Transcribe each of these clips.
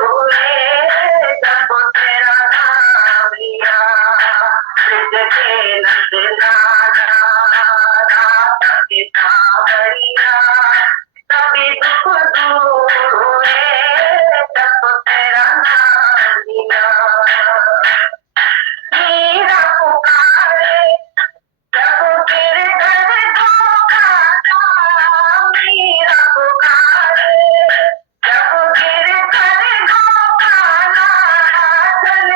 हुए जब तेरा नाम लिया, तुझके नजराना रात के सांवरिया, तभी दुख दूर हुए जब तेरा नाम लिया। मेरा पुकारे जब गिरधर धोखाता, मेरा पुकारे जब गिरधर धोखाना, चल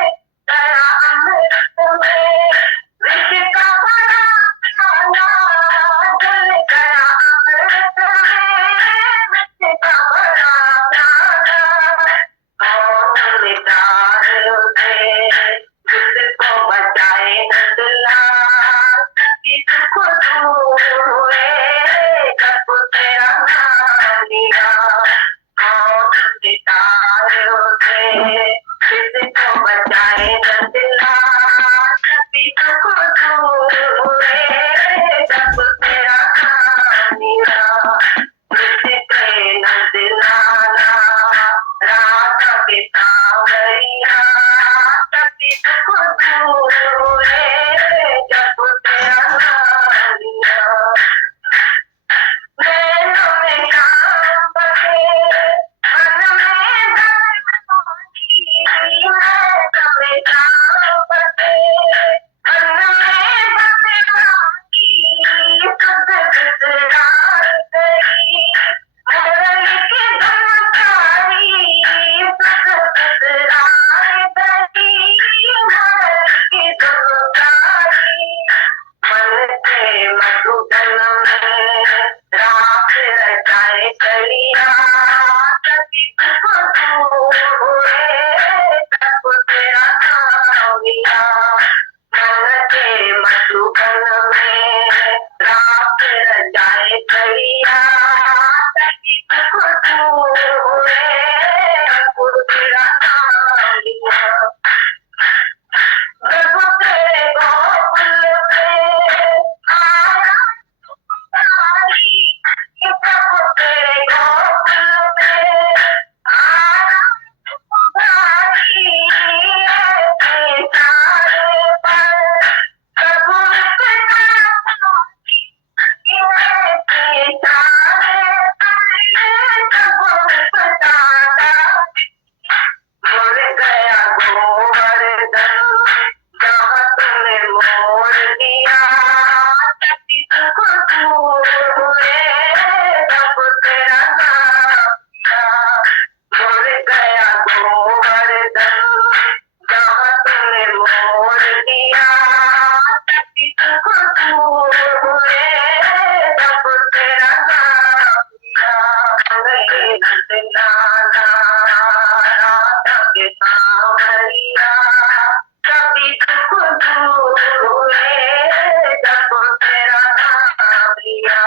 गया अमृत में विष का भरा खाना, चल गया अमृत में विष का भरा खाना। कौन निकाल उसे जिसको बचाए नजला, किसको दूर हुए जब तेरा नाम लिया। कौन निकाल उसे जिसको बचाए नजला, किसको दूर हुए जब तेरा नाम लिया। तुझके नजराना रात के सांवरिया, तभी दुख दूर हुए जब तेरा नाम लिया। नैनों में काम बसे मन में दर्द होगी, नैनों में काम बसे मन में बसे बाकी, सुध गुजरात गई मुरली की धुन सारी, सुध गुजरात गई मुरली की धुन सारी। मन के मधुबन में राख रचाए कलिया, तभी दुख दूर हुए जब तेरा नाम लिया। मन के मधुबन में राख रचाए कलिया, तभी दुख दूर हुए जब तेरा नाम लिया। जब तेरे गोकुल पे आया तुम्हारी, जब तेरे गोकुल पे आया तुम्हारी, ऐसे सारे पर प्रभु पिता ऐसे सारे पर प्रभु पिता मुड़ गया गोवर्धन जहाँ तुमने मोड़ दिया, तभी दुख दूर हुए जब तेरा नाम लिया। मुड़ गया गोवर्धन जहाँ तुमने मोड़ दिया, तभी दुख दूर हुए जब तेरा नाम लिया। गए नजराना रात के सांवरिया, तभी दुख दूर हुए जब तेरा नाम लिया।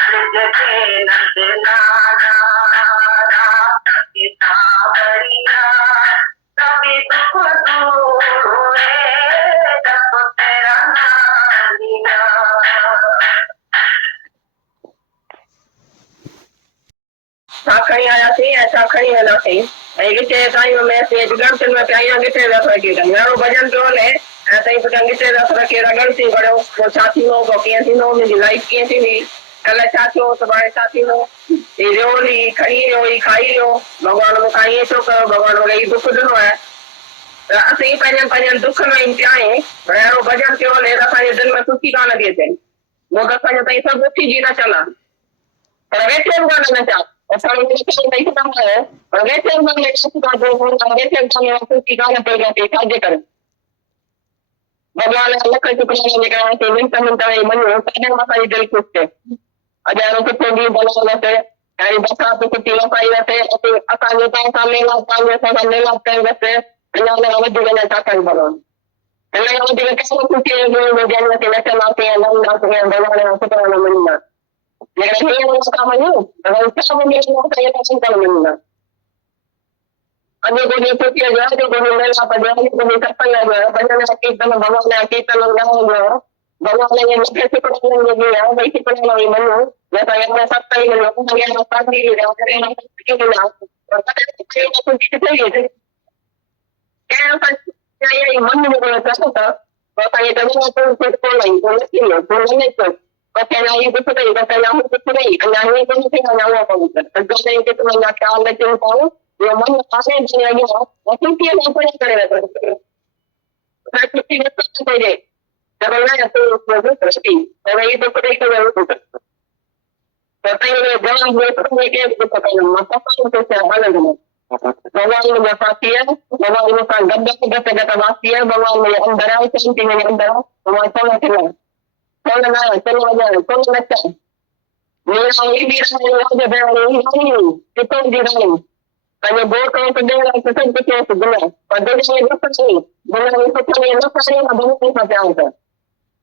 तुझके नजराना रात के सांवरिया, तभी दुख दूर हुए जब तेरा नाम लिया। साखणी आया थी ऐसा खड़ी है ना थी गिटे ताईं में से गणतन में पिया गिटे रख रखी यारो भजन पियो ले ऐसे ही पता गिटे रख रखे गणती करो वो साथी नो को के थी नो मेरी लाइफ के थी कल चाचो तो बड़े साथी नो ये रोली खड़ी रोई खाई रो भगवान को खाई तो करो भगवान को ये दुख दिनो है असि पंजन पंजन दुख में इंतजाए यारो भजन पियो ले रखा ये दिन में खुशी कान दिए थे वो दफा जो तई सब उठी जी ना चला पर वैसे गाना ना चा ऐसा नहीं काम है और वैसे हम लेकर का जो हो वैसे हम आपको की गाना पे जाते साजे कर भगवान अल्लाह का शुक्र लेकर तो मिनट मिनट में मन पहले माता दिल खुश थे हजारों के तो भी बोला लेते यानी बसा तो कुछ लोग आई रहते तो असांजे तां सामने ला सामने सामने ला कर रहते अल्लाह ने वजह ना चाहता बोलो अल्लाह ने वजह कैसे कुछ जो जानवर के नचल आते हैं नाम नाम के भगवान ने शुक्र ना मन्ना लेकिन ये वो काम नहीं अगर उसका मन ये लोग का ये काम कर मन्ना अन्य को देखो कि अगर जो को मेला पर जाने को नहीं करता है भजन कीर्तन भगवान ने कीर्तन गाओ भगवान ने मुख्य से पढ़ने लगे हैं वैसे पढ़ने लगे मनु जैसा ये सब कई लोगों ने ये शादी की जाओ करें ना और किथे गए थे क्या ये मन में कैसा था और ये तो को नहीं को नहीं को नहीं तो कहना ये कुछ नहीं कहना हूं कुछ नहीं कहना ये तो नहीं कहना हुआ को तो जो के तुम ना क्या ले चल पाओ ये मन पासे नहीं आ गया और क्योंकि ये ऊपर करे मैं कुछ नहीं कर पाए जब मैं तो प्रश्न और ये तो कोई कर katanya jangan boleh pergi ke katanya masa itu saya halang dengan bahwa ini masakia bahwa ini sangat ganda masakia bahwa ini andara itu tinggal andara bahwa sana tinggal sana macam ini bisa ada baru ini itu di dalam hanya bawa kalau kedua itu kan kita sebenar padahal ini bukan ini bahwa itu kan yang saya ada ini sampai apa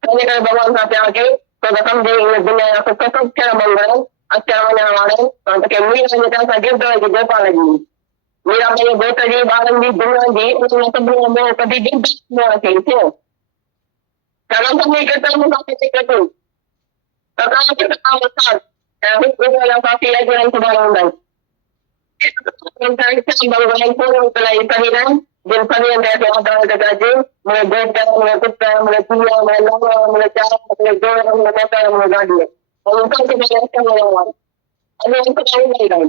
hanya kalau bawa sampai apa kalau kamu di dunia yang sesuatu cara mengenal acara yang untuk kami hanya kan saja itu juga lagi. Mira punya buat tadi barang di dunia di untuk sebelum mau tadi di semua itu. Kalau kami ketemu sampai itu, kalau kita tahu kan, itu yang pasti lagi yang sebenarnya. Tentang sembarang pun kalau itu hilang, dan kami yang dari orang terjadi, mulai berjalan, mulai kuda, mulai punya, mulai lama, mulai cara, mulai jual, mulai makan, mulai gaji. Untuk kita yang lawan, ada yang kita ini kan.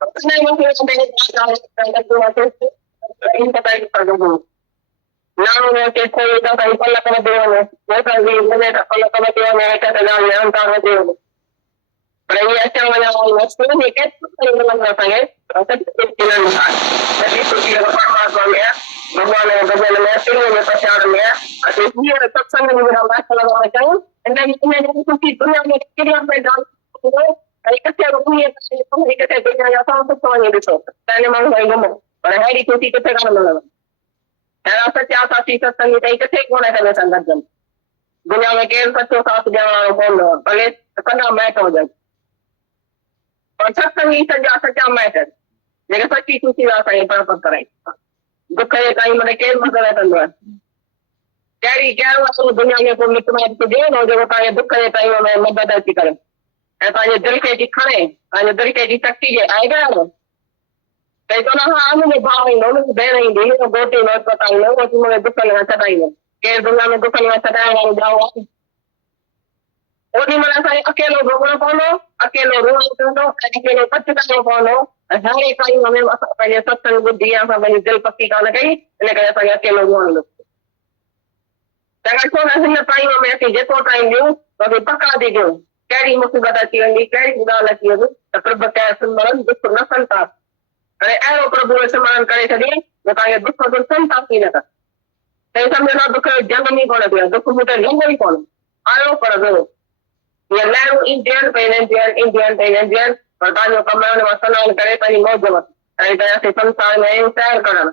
Karena yang kita sampai kita itu ini kita itu perlu. Nah, kita itu kalau kalau dia, mereka kalau dia mereka sedang yang tahu dia. Perayaan yang masuk ni kan kita dalam rasanya, kita tidak lihat. Jadi itu dia permasalahannya, bagaimana mesin pasarnya, atau dia tetap sama dengan masalah macam. Dan ini jadi kunci dunia yang berjalan. Kita punya kita punya apa sesuatu itu. Dan memang baik Orang hari kunci kita kan mana. Dan apa siapa sih sesuatu kita mana kan sangat jam. Dunia mereka satu satu jangan bodoh. Oleh kerana mereka saja. और सत्संग सजा सचा matter जगह सच्ची खुशी ला सही प्राप्त करे दुख है कहीं मैंने केस मत करे तंदुआ कैरी क्या हुआ दुनिया में को मित्र में तो दे नो जो बताए दुख है कहीं में मदद ऐसी करे ऐसा ये दिल के की खड़े आज दिल के की शक्ति है आएगा ना कहीं तो ना हाँ मुझे भाव ही नो दे नहीं दी तो गोटी नो पता ही नो वो तुम्हें दुख लगा सताई नो केस दुनिया में दुख लगा सताया जाओ Odi mana saya akelo gogono kono, akelo ruang kono, akelo pacca kono, hari kali mame saya satsang buddhi yang sampai jel pakki kana kai, ini kaya saya akelo ruang lu. Jangan kau nasi napai mame si jeto time lu, tapi pakka di lu. Kari musibah tadi ni, kari sudah lagi lu, tapi berkaya semalam justru nasan tak. Kalau ero perbuatan semalam kali tadi, berkaya justru nasan tak ini tak. Saya sambil nak berkaya jangan ni kono dia, justru muda lagi kono. Ayo perbuatan. ये land Indian पेनेंजियन प्रधान command मसलन करे तनी मौज जमत ऐ तरह से संसार में सैर करना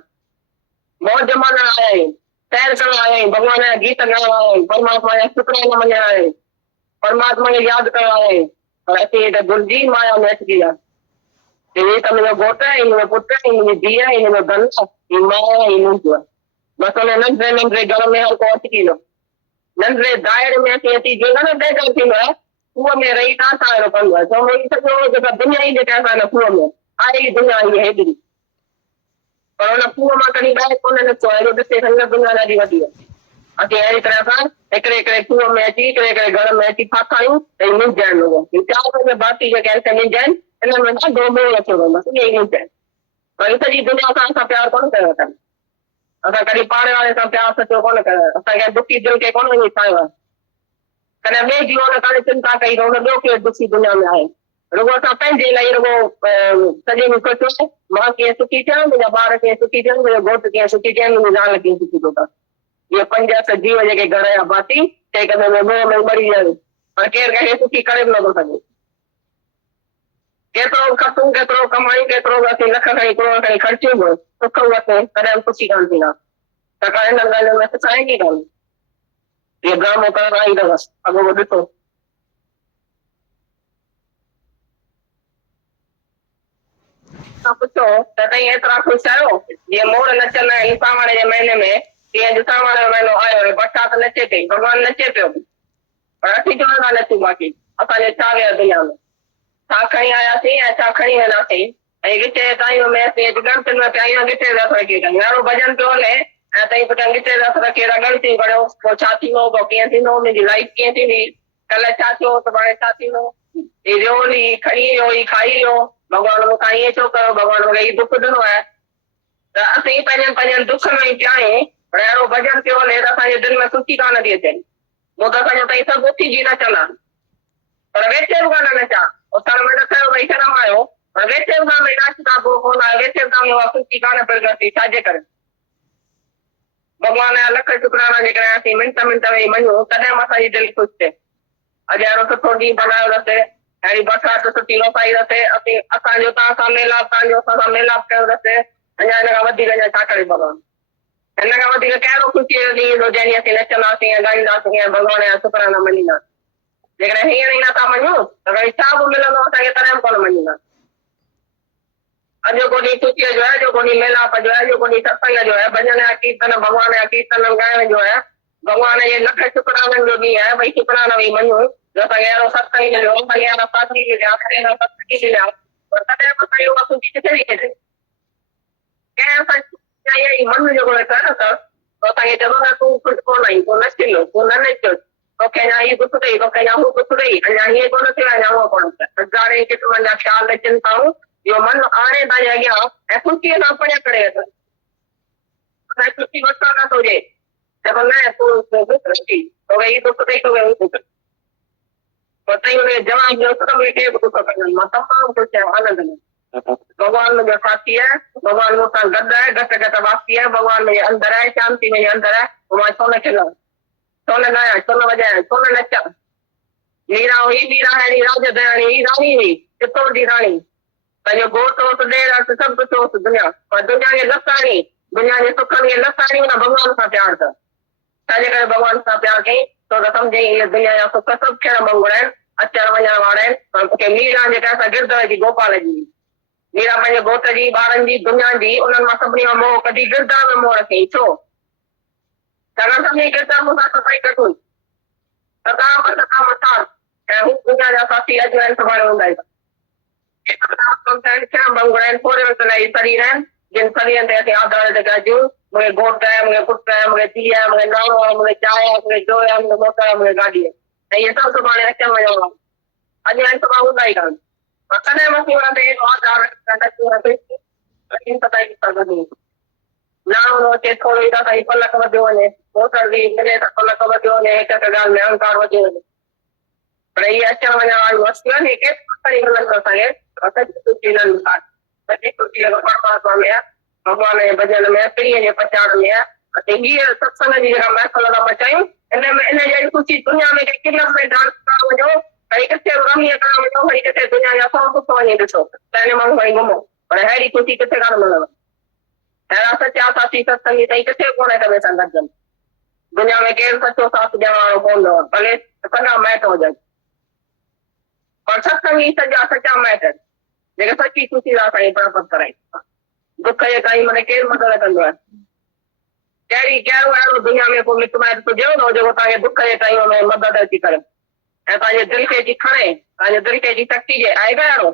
मौज जमाना आया है सैर करना आया है भगवान ने गीत गाया है परमात्मा ने शुक्राना मनाया है परमात्मा ने याद करवाया है और ऐसे ये गुरजी माया में किया ये तमिल गोटा इनमें पुत्र इनमें दिया इनमें गंगा इन माया इनमें हुआ मसलन नंदरे गरम में को किलो नंदरे दायर में ऐसी जगह ना दे करती है कुआं में रही था सारे पंद्रह है तो मैं इसे जो दुनिया ही देखा था ना कुआं में आई दुनिया ही है दी और ना कुआं में कहीं बैठ कोने ने तो है तो संग दुनिया ना दिखती है अके ऐसी तरह का एक कुआं में ऐसी एक गरम में ऐसी फाका यूं तो मिल जाए लोगों ये क्या होगा जब बात की कैसे मिल जाए इन्हें मैं दो में रखे हुए बस यही मिल जाए और इसे जी दुनिया का प्यार कौन करेगा असा कड़ी पाड़े वाले का प्यार सचो कौन करे असा क्या दुखी दिल के कौन नहीं पाएगा कने बे जीवन का चिंता कई रोन दो के दुखी दुनिया में आए रुगो सा पंजे लई रुगो सजे में सोचो मां के सुखी थे मेरा बार के सुखी थे मेरे गोट के सुखी थे मेरे जान के सुखी होता ये पंजा से जीव जे के घर या बाती ते कने में मरी जाए और केर के सुखी करे न हो सके केतरो खतु केतरो कमाई केतरो असी लख कई करोड़ कई खर्चे हो सुख वते कदम सुखी कान थीना तकाए न में सचाई की कान ये ब्राह्मण का राई दस अगो वो देखो आप पूछो तथा ये तरह खुश आयो ये मोड़ नचन है सामाने के महीने में ये जो सामाने महीनो आयो है बरसात नचे थे भगवान नचे पे और असी जो ना नची बाकी असा ये चावे दुनिया में छा खणी आया थी या छा खणी है ना थी गिटे ताईं में असीं गणतियुनि में पिया आहियूं गिटे रथ रखी ॻाढ़ो भॼन पियो हले ऐं तई पुठियां गिटे रथ रखी गणतियूं करियो पोइ छा थींदो पोइ कीअं थींदो मुंहिंजी लाइफ कीअं थींदी कल्ह छा थियो त हाणे छा थींदो ही रियोली खणी वियो ही खाई वियो भॻवान मूंखां ईअं छो कयो भॻवान मूंखे हीउ दुख ॾिनो आहे त असीं पंहिंजनि पंहिंजनि दुख में ई पिया आहियूं पर अहिड़ो भॼन पियो हले त असांजे दिलि में ख़ुशी कान थी अचे मूं त असांजो ताईं सभु उथी न चला पर वेठे बि कान नचा उथण में त कयो भई शर्म आयो पर वेठे बि कान नाचता पोइ कोन आहे वेठे बि कान ख़ुशी कान पियो छाजे करे भॻवान जा लख शुक्राना जेकॾहिं असीं मिंट मिंट वेही मञूं तॾहिं असांजी दिलि ख़ुशि थिए अॼु अहिड़ो सुठो ॾींहुं बनायो अथसि अहिड़ी बरसाति सुठी लोसाई अथसि असीं असांजो तव्हां सां मेलाप तव्हांजो असां सां मेलाप कयो अथसि अञा हिन खां वधीक अञा छा करे भॻवान हिन खां वधीक कहिड़ो ख़ुशीअ जो ॾींहुं ईंदो जंहिं ॾींहुं असीं नचंदासीं ऐं ॻाईंदासीं ऐं भॻवान जा शुक्राना मञींदासीं जेकॾहिं हींअर ई नथा मञूं त वरी छा बि मिलंदो असांखे तॾहिं बि कोन मञींदासीं अॼु को ॾींहुं ख़ुशीअ जो आहे जो को ॾींहुं मेलाप जो आहे जो को ॾींहुं सत्संग जो आहे भॼन जा कीर्तन भॻवान जा कीर्तन ॻाइण जो आहे भॻवान जे लख शुक्राननि जो ॾींहुं आहे भई शुक्राना वेही मञूं जो असांखे अहिड़ो सत्संग मिलियो भई अहिड़ा साथी मिलिया अहिड़ा सत्संगी मिलिया पर तॾहिं बि असांजी उहा ख़ुशी किथे थी थिए कंहिं असांजी मन जेको कर त असांखे चवंदो आहे तूं ख़ुशि कोन आई तूं न चिलो तूं न नचियो तोखे अञा हीउ दुख अथई तोखे अञा हू दुख अथई अञा हीअं कोन थियो अञा उहो कोन थियो हज़ारे क़िस्मनि जा ख़्याल चिंताऊं इहो मन आणे तव्हांजे अॻियां ऐं ख़ुशीअ सां पढ़िया करे असांखे ख़ुशी वठण नथो हुजे चवंदो न तूं तोखे हीउ दुख अथई तोखे हू दुख तई हुनखे जवाब ॾियो त मूंखे बि दुख कनि मां तमामु ख़ुशि आहियां आनंद में भॻवान मुंहिंजो साथी आहे भॻवान मूंसां गॾु आहे घटि घटि वासी आहे भॻवान मुंहिंजे अंदरि आहे शांती मुंहिंजे अंदरि आहे पोइ मां छो न खिलां छो न ॻायां छो न वॼायां छो न नचां मीरा हुई मीरा अहिड़ी राजधानी ही राणी हुई चित्तौड़ जी राणी पंहिंजो घोटु होसि ॾेर होसि सभु कुझु होसि दुनिया पर दुनिया खे लसाणी दुनिया जे सुखनि खे लसाणी हुन भॻवान सां प्यारु कर छाजे करे भॻवान सां प्यारु कई छो त सम्झई इहे दुनिया जा सुख सभु थियण मंगुर आहिनि अचण वञण वारा आहिनि पर मूंखे मीरा जेका असां गिरधर जी गोपाल जी मीरा पंहिंजे घोट जी ॿारनि जी दुनिया जी उन्हनि मां सभिनी मां मोह कढी गिरधर में मोह रखी छो छाकाणि सभिनी गिरधर मूंसां सफ़ाई कठुई त तव्हां मथां ऐं हू दुनिया जा साथी अॼु आहिनि सुभाणे हूंदा आहिनि थोरे वक़्त लाइ शरीर आहिनि जिन शरीरनि ते असीं आधारित कयूं मुंहिंजे घोट आहे मुंहिंजे पुटु आहे मुंहिंजे धीउ आहे मुंहिंजे नाणो आहे मुंहिंजे चांहि आहे मुंहिंजे जो आहे मुंहिंजो मोटर आहे मुंहिंजे गाॾी आहे ऐं इहे सभु सुभाणे अचण वञण वारा अॼु आहिनि सुभाणे हूंदा ई कान तॾहिं मथी हुननि ते नाणो अचे थोरो ई त पलक वधियो वञे मोटर बि मिले त पलक वधियो वञे हिकु हिकु ॻाल्हि में अहंकार वधी वञे पर इहे अचण वञण वारियूं वस्तियूं आहिनि केतिरी मिलंदो असांखे परमात्मा में आहे भॻवान जे भॼन में पीढ़ीअ जे प्रचार में आहे हीअ सत्संग जी जेका महफ़िल था पचायूं इन में इन जहिड़ी ख़ुशी दुनिया में किलम में डांस करण वञो भई किथे रमीअ करण वञो भई किथे दुनिया जा सौ सुख वञी ॾिसो त इन माण्हू खणी घुमो पर अहिड़ी ख़ुशी किथे कान मिलंदव अहिड़ा सचा साथी सत्संगी ताईं किथे कोन हिक ॿिए सां गॾजनि दुनिया में केरु सचो साथ ॾियण वारो कोन अथव भले सॼा मैट हुजनि पर सत्संगी सॼा सचा मैट आहिनि जेके सची ख़ुशी सां असांजी प्राप्त कराईंदा दुख जे ताईं माना केरु मदद कंदो आहे कहिड़ो अहिड़ो दुनिया में को मिट माइट हुजेव न जेको तव्हांजे दुख जे टाइम में मदद अची करे ऐं तव्हांजे दिलि खे अची खणे तव्हांजे दिलि खे अची टकी जे आहे अहिड़ो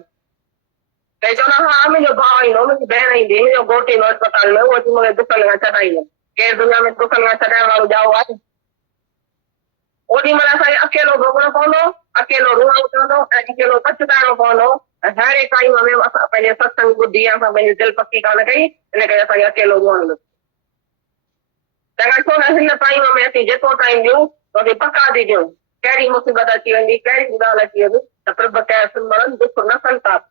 त चवंदा हा मुंहिंजो भाउ ईंदो मुंहिंजी भेण ईंदी मुंहिंजो घोटु ईंदो अस्पताल में उहो अची मूंखे दुखनि खां छॾाईंदो केरु दुनिया में दुखनि खां छॾाइण वारो ॼाओ आहे ओॾी महिल असांखे अकेलो भोगणो पवंदो अकेलो रुअणो पवंदो ऐं अकेलो पछताइणो पवंदो ऐं अहिड़े टाइम में असां पंहिंजे सत्संग ॿुधी असां पंहिंजी दिलि पकी कान कई इन करे असांखे अकेलो रुअणो तंहिंखां छो न हिन टाइम में असीं जेको टाइम ॾियूं त असीं पका थी ॾियूं कहिड़ी मुसीबत अची वेंदी कहिड़ी ॻाल्हि अची वेंदी त प्रभु कया सिमरन दुख न संताप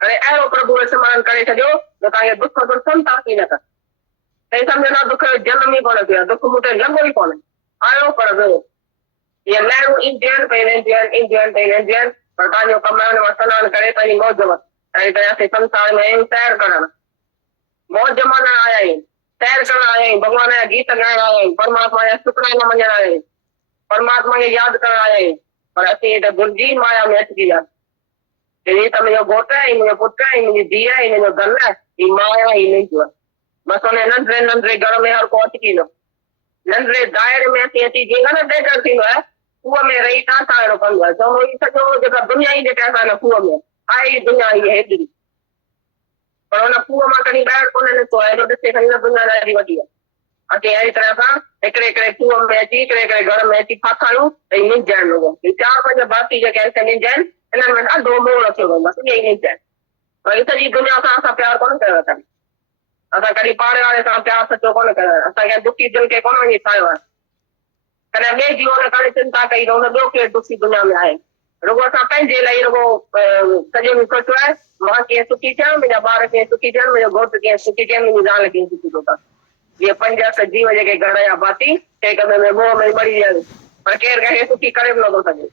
हाणे अहिड़ो प्रभु सिमरन करे छॾियो जो तव्हांखे दुख जो संताप ई न कर तंहिं सम्झंदा दुख जो जनम ई कोन थियो दुख मूं ते लॻो ई कोन्हे आयो पर वियो इहे लहरूं ईंदियूं आहिनि पई वेंदियूं आहिनि ईंदियूं आहिनि पई वेंदियूं आहिनि पर तव्हांजो कमाइण मां सनानु करे पंहिंजी मौज वठि ऐं असीं संसार में आहियूं सैर करणु मौज मानण आया आहियूं सैर करण आया आहियूं भॻवान जा गीत ॻाइण आया आहियूं परमात्मा जा शुक्राना मञण आया आहियूं परमात्मा खे यादि करण आया आहियूं पर असीं त भुलिजी माया में अचिजी वियासीं हीअ त मुंहिंजो घोटु आहे मुंहिंजो पुटु आहे मुंहिंजी धीउ आहे मुंहिंजो धन आहे हीअ माया ई नहीं आहे बसि हुन नंढड़े नंढड़े घर में हर को अटकी वियो नंढड़े दाइरे में असीं अची जीअं न ॾेकर थींदो आहे खूह में रही टांका अहिड़ो कंदो आहे चवंदो ई सॼो जेका दुनिया ई जेका असां हिन खूह में आहे ई दुनिया ई हेॾी पर हुन खूह मां कॾहिं ॿाहिरि कोन निकितो आहे, हेॾो ॾिसे खणी न दुनियादारी वॾी आहे। असीं अहिड़ी तरह सां हिकिड़े हिकिड़े खूह में अची, हिकिड़े हिकिड़े घर में अची फाथा आहियूं त ही निज आहिनि लोग। ही 4-5 भाती जेके आहिनि निज आहिनि, हिननि में ॾाढो मोह अची वियो, बसि इहे ई निज आहिनि। पर ही सॼी दुनिया सां असां प्यारु कोन कयो आहे कॾहिं। असां कॾहिं पाड़े वारे सां प्यारु सचो कोन कयो आहे। असां कंहिं दुखी दिलि खे कोन वञी ठाहियो आहे। कॾहिं ॿिए जीवन करे चिंता कई त हुन ॿियो केरु दुखी दुनिया में आहे। रुॻो असां पंहिंजे लाइ रुॻो सॼो ॾींहुं सोचियो आहे मां कीअं सुखी थियां, मुंहिंजा ॿार कीअं सुखी थियनि, मुंहिंजो घोटु कीअं सुखी थिए, मुंहिंजी ज़ाल कीअं सुखी थो थिए। ये 5 जीव जेके घर जा भाती हिक ॿिए में मोह में ॿड़ी विया आहिनि, पर केरु कंहिंखे सुखी करे बि नथो सघे।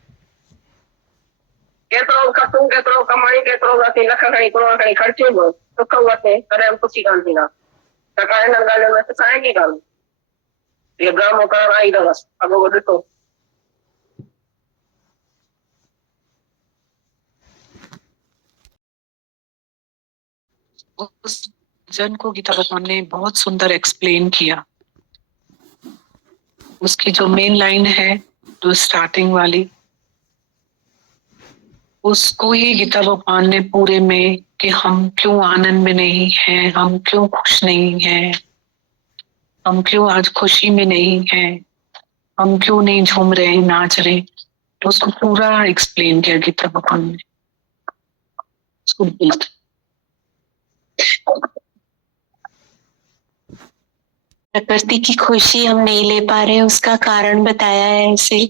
केतिरो खटूं, केतिरो कमाई, केतिरो असीं लख खणी करोड़ खणी ख़र्चियूं बि सुख वठे तॾहिं बि ख़ुशी कान थींदा। छाकाणि हिननि ॻाल्हियुनि में सुख आहे ई कान। ये ड्रामो करण आई अथव, अॻो ॾिसो। उस जन को गीता भगवान ने बहुत सुंदर एक्सप्लेन किया। उसकी जो मेन लाइन है, जो स्टार्टिंग वाली, उसको ही गीता भगवान ने पूरे में कि हम क्यों आनंद में नहीं हैं, हम क्यों खुश नहीं हैं, हम क्यों आज खुशी में नहीं हैं, हम क्यों नहीं झूम रहे नाच रहे, तो उसको पूरा एक्सप्लेन किया गीता भगवान ने। उसको प्रकृति की खुशी हम नहीं ले पा रहे, उसका कारण बताया है ऐसे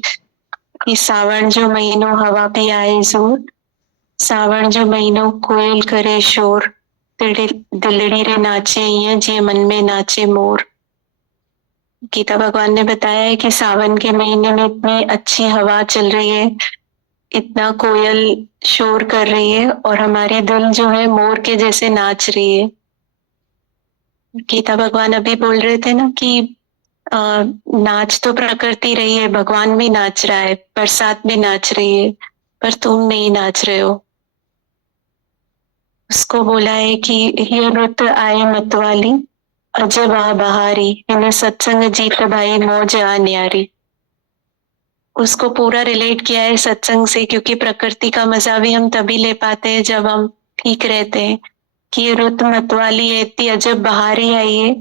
कि सावन जो महीनो हवा भी आए जोर, सावन जो महीनो कोयल करे शोर, दिलड़ी रे नाचे इयां जिये मन में नाचे मोर। गीता भगवान ने बताया है कि सावन के महीने में इतनी अच्छी हवा चल रही है, इतना कोयल शोर कर रही है और हमारी दिल जो है मोर के जैसे नाच रही है। गीता भगवान अभी बोल रहे थे ना कि नाच तो प्रकृति रही है, भगवान भी नाच रहा है, बरसात भी नाच रही है, पर तुम नहीं नाच रहे हो। उसको बोला है कि ये रुत आए मतवाली, अजब आ बहारी, इन्हें सत्संग जीत भाई मौज आ न्यारी। उसको पूरा रिलेट किया है सत्संग से, क्योंकि प्रकृति का मजा भी हम तभी ले पाते हैं जब हम ठीक रहते हैं। कि ये रुत मतवाली है, इतनी अजब बहारी आई है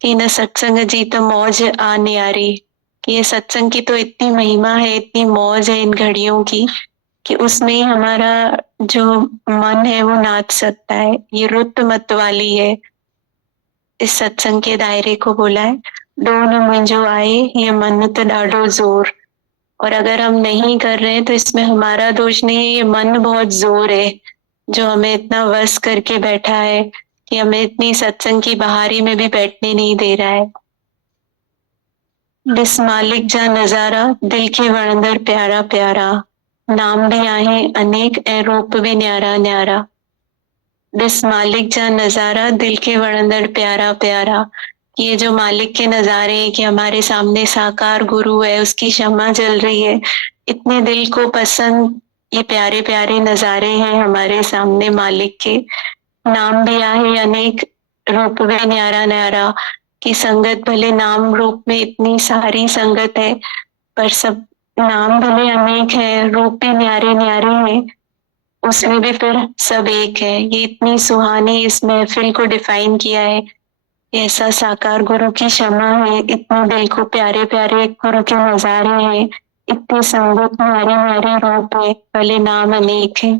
कि न सत्संग जी तो मौज आ न्यारी। कि ये सत्संग की तो इतनी महिमा है, इतनी मौज है इन घड़ियों की कि उसमें ही हमारा जो मन है वो नाच सकता है। ये रुत मतवाली है, इस सत्संग के दायरे को बोला है। डोन मुंहिंजो आए ये मन तो ॾाढो जोर। और अगर हम नहीं कर रहे हैं तो इसमें हमारा दोष नहीं है, ये मन बहुत जोर है जो हमें इतना वश करके बैठा है कि हमें इतनी सत्संग की बहारी में भी बैठने नहीं दे रहा है। दिस मालिक जा नजारा दिल के वणंदर प्यारा प्यारा, नाम भी आहे अनेक ऐं रूप भी न्यारा न्यारा। दिस मालिक जा नजारा दिल के वणंदर प्यारा प्यारा। ये जो मालिक के नजारे हैं कि हमारे सामने साकार गुरु है, उसकी क्षमा जल रही है, इतने दिल को पसंद ये प्यारे प्यारे नजारे हैं हमारे सामने मालिक के। नाम भी आहे अनेक रूप भी न्यारा न्यारा। की संगत भले नाम रूप में इतनी सारी संगत है, पर सब नाम भले अनेक है, रूप भी न्यारे न्यारे हैं, उसमें भी फिर सब एक है। ये इतनी सुहानी इस महफिल को डिफाइन किया है। ऐसा साकार गुरु की क्षमा है, इतने दिल को प्यारे प्यारे गुरु के नजारे हैं, इतनी संगत न्यारी न्यारी रूप है, भले नाम अनेक है।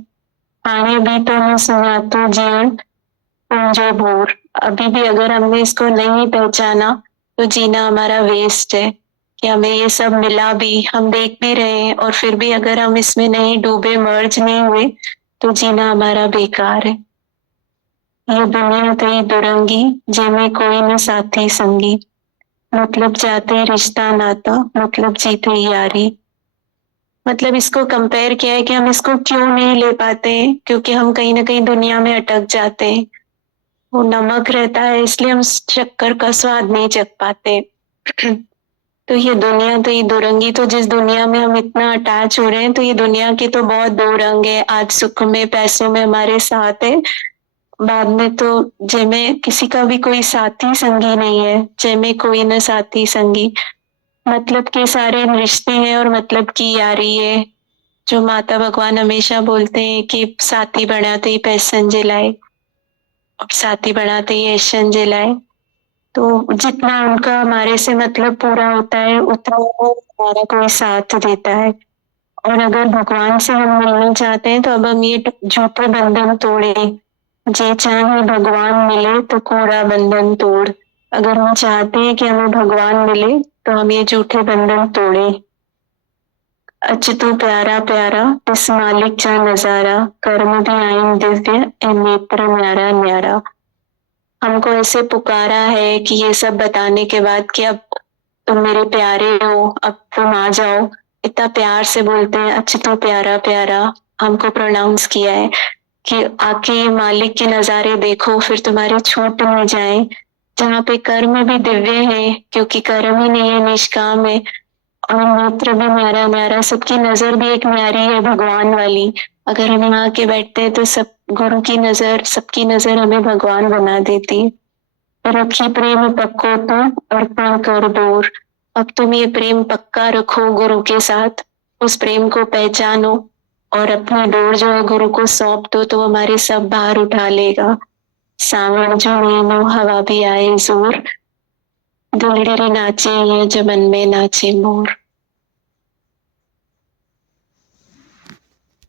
आने भी तो न सुना तो जीवन जो भोर। अभी भी अगर हमने इसको नहीं पहचाना तो जीना हमारा वेस्ट है। कि हमें ये सब मिला भी, हम देख भी रहे हैं, और फिर भी अगर हम इसमें नहीं डूबे, मर्ज नहीं हुए, तो जीना हमारा बेकार है। ये दुनिया कई दुरंगी जिनमें कोई न साथी संगी, मतलब जाते रिश्ता नाता, मतलब जीते यारी। मतलब इसको कंपेयर किया है कि हम इसको क्यों नहीं ले पाते हैं, क्योंकि हम कहीं ना कहीं दुनिया में अटक जाते हैं। वो नमक रहता है इसलिए हम शक्कर का स्वाद नहीं चख पाते। तो ये दुनिया तो ये दो रंगी, तो जिस दुनिया में हम इतना अटैच हो रहे हैं, तो ये दुनिया के तो बहुत दो रंग है। आज सुख में पैसों में हमारे साथ है, बाद में तो जैमें किसी का भी कोई साथी संगी नहीं है, जैमें कोई न साथी संगी। मतलब के सारे रिश्ते हैं और मतलब की यारी है, जो माता भगवान हमेशा बोलते हैं कि साथी बना तो ही पैसन जे लाए। साथी बनाते ही ऐशन जलाए। तो जितना उनका हमारे से मतलब पूरा होता है उतना वो हमारा कोई साथ देता है। और अगर भगवान से हम मिलना चाहते हैं तो अब हम ये झूठे बंधन तोड़े। जे चाहे भगवान मिले तो कोरा बंधन तोड़। अगर हम चाहते हैं कि हमें भगवान मिले तो हम ये झूठे बंधन तोड़े। अच्युतो प्यारा प्यारा इस मालिक का नजारा कर्म भी आइन दिव्य ए नेत्र न्यारा न्यारा। हमको ऐसे पुकारा है कि ये सब बताने के बाद कि अब तुम मेरे प्यारे हो, अब तुम आ जाओ। इतना प्यार से बोलते हैं अच्युतो प्यारा प्यारा। हमको प्रोनाउंस किया है कि आके मालिक के नजारे देखो, फिर तुम्हारे छूट नहीं जाए। जहाँ पे कर्म भी दिव्य है क्योंकि कर्म ही नहीं है, निष्काम है। और नेत्र भी न्यारा न्यारा, सबकी नजर भी एक न्यारी है भगवान वाली। अगर हम यहाँ आके बैठते हैं तो सब गुरु की नजर, सबकी नजर हमें भगवान बना देती है। रखी प्रेम पक्को तो अर्पण कर दूर। अब तुम ये प्रेम पक्का रखो गुरु के साथ, उस प्रेम को पहचानो और अपनी डोर जो है गुरु को सौंप दो तो हमारे सब बाहर उठा लेगा। सावन जो मीनो हवा भी आए जोर, दुलडरे नाचे ये जो मन में नाचे मोर।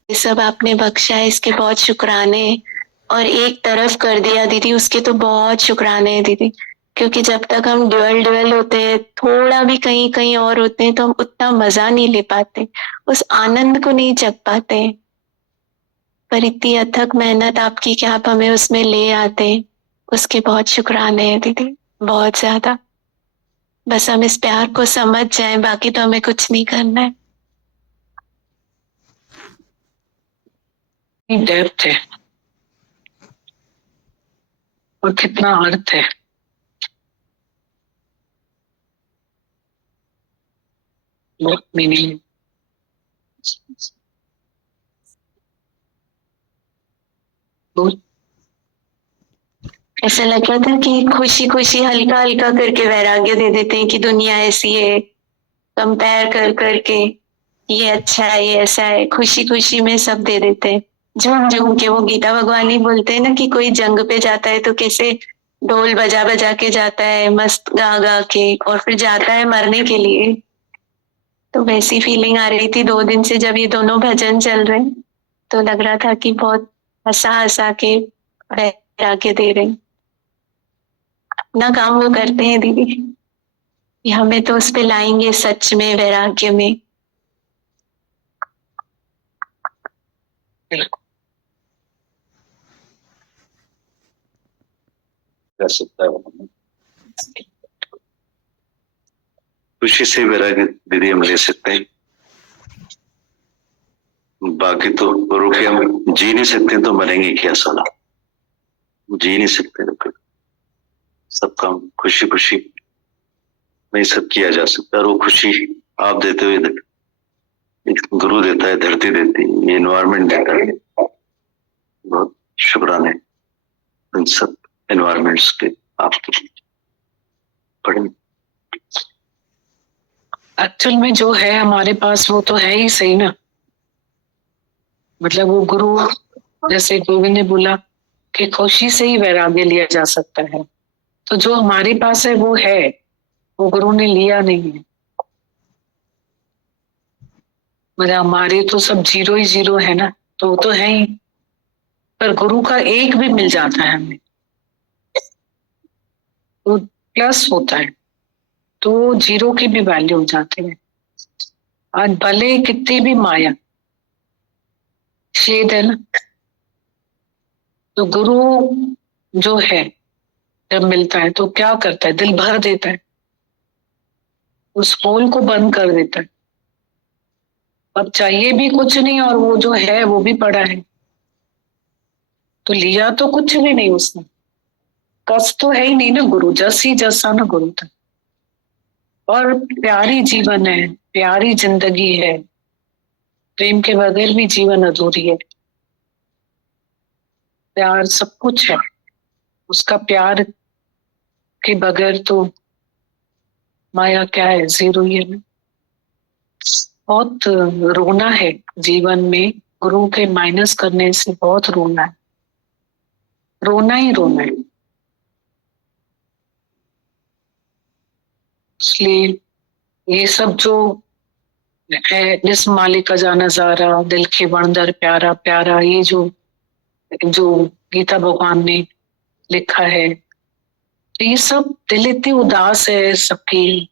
ये सब आपने बख्शा है, इसके बहुत शुक्राने। और एक तरफ कर दिया दीदी, उसके तो बहुत शुक्राने हैं दीदी। क्योंकि जब तक हम ड्यूअल ड्यूअल होते हैं, थोड़ा भी कहीं कहीं और होते हैं, तो हम उतना मजा नहीं ले पाते, उस आनंद को नहीं चख पाते। पर इतनी अथक मेहनत आपकी कि आप हमें उसमें ले आते, उसके बहुत शुक्राने हैं दीदी, बहुत ज्यादा। बस हम इस प्यार को समझ जाएं, बाकी तो हमें कुछ नहीं करना है। डेप्थ है और कितना अर्थ है। बहुत मीनिंग। ऐसा लगता था कि खुशी खुशी हल्का हल्का करके वैराग्य दे देते हैं कि दुनिया ऐसी है, कंपेयर कर करके ये अच्छा है ये ऐसा है, खुशी खुशी में सब दे देते हैं। झूम झूम के वो गीता भगवान ही बोलते हैं ना कि कोई जंग पे जाता है तो कैसे ढोल बजा बजा के जाता है, मस्त गा गा के, और फिर जाता है मरने के लिए। तो वैसी फीलिंग आ रही थी 2 दिन से जब ये दोनों भजन चल रहे हैं। तो लग रहा था कि बहुत हंसा हंसा के वैराग्य दे रहे हैं। अपना काम वो करते हैं दीदी, कि हमें तो उस पे लाएंगे सच में वैराग्य में। कर सकता है खुशी से वैराग्य दीदी हम ले सकते हैं। बाकी तो गुरु के हम जी नहीं सकते तो मरेंगे क्या साला, जी नहीं सकते तो सब काम खुशी खुशी में सब किया जा सकता है। और वो खुशी आप देते हुए गुरु देता है, धरती देती है, ये एनवायरमेंट देता है। बहुत शुक्राने इन सब एनवायरमेंट्स के आपके। बड़े एक्चुअल में जो है हमारे पास वो तो है ही सही ना। मतलब वो गुरु, जैसे गोविंद ने बोला कि खुशी से ही वैराग्य लिया जा सकता है, तो जो हमारे पास है वो है, वो गुरु ने लिया नहीं है। मतलब हमारे तो सब जीरो ही जीरो है ना, तो वो तो है ही। पर गुरु का एक भी मिल जाता है हमें, वो प्लस होता है, तो जीरो की भी वैल्यू हो जाती है। आज भले कितनी भी माया छेद है ना, तो गुरु जो है जब मिलता है तो क्या करता है, दिल भर देता है, उस होल को बंद कर देता है। अब चाहिए भी कुछ नहीं और वो जो है वो भी पड़ा है, तो लिया तो कुछ भी नहीं उसने। कस तो है ही नहीं ना गुरु, जस ही जसा ना गुरु था। और प्यारी जीवन है, प्यारी जिंदगी है, प्रेम के बगैर भी जीवन अधूरी है। प्यार सब कुछ है, उसका प्यार के बगैर तो माया क्या है, जीरो ही है। बहुत रोना है जीवन में, गुरु के माइनस करने से बहुत रोना है। रोना ही रोना है। इसलिए ये सब जो है, जिस मालिका जा नजारा दिल के वणंदर प्यारा प्यारा, ये जो जो गीता भगवान ने लिखा है, तो ये सब दिल इतनी उदास है सबकी।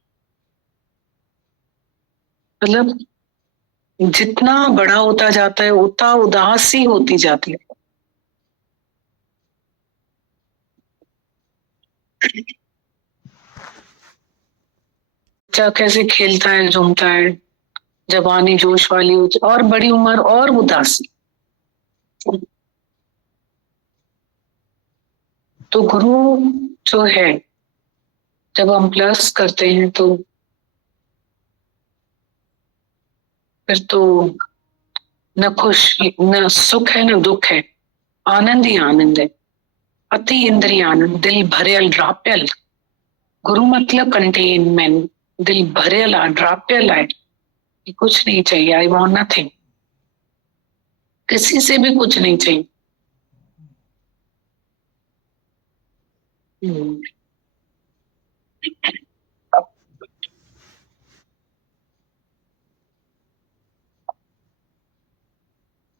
मतलब जितना बड़ा होता जाता है उतना उदास ही होती जाती है। बच्चा कैसे खेलता है, झूमता है, जवानी जोश वाली होती, और बड़ी उम्र और उदासी। तो गुरु जो है, जब हम प्लस करते हैं तो फिर तो न खुश न सुख है न दुख है, आनंद ही आनंद है, अति इंद्रिय आनंद, दिल भरेल ड्राप्यल। गुरु मतलब कंटेनमेंट, दिल भरेल ड्राप्यल है, कुछ नहीं चाहिए, आई वॉन्ट नथिंग, किसी से भी कुछ नहीं चाहिए।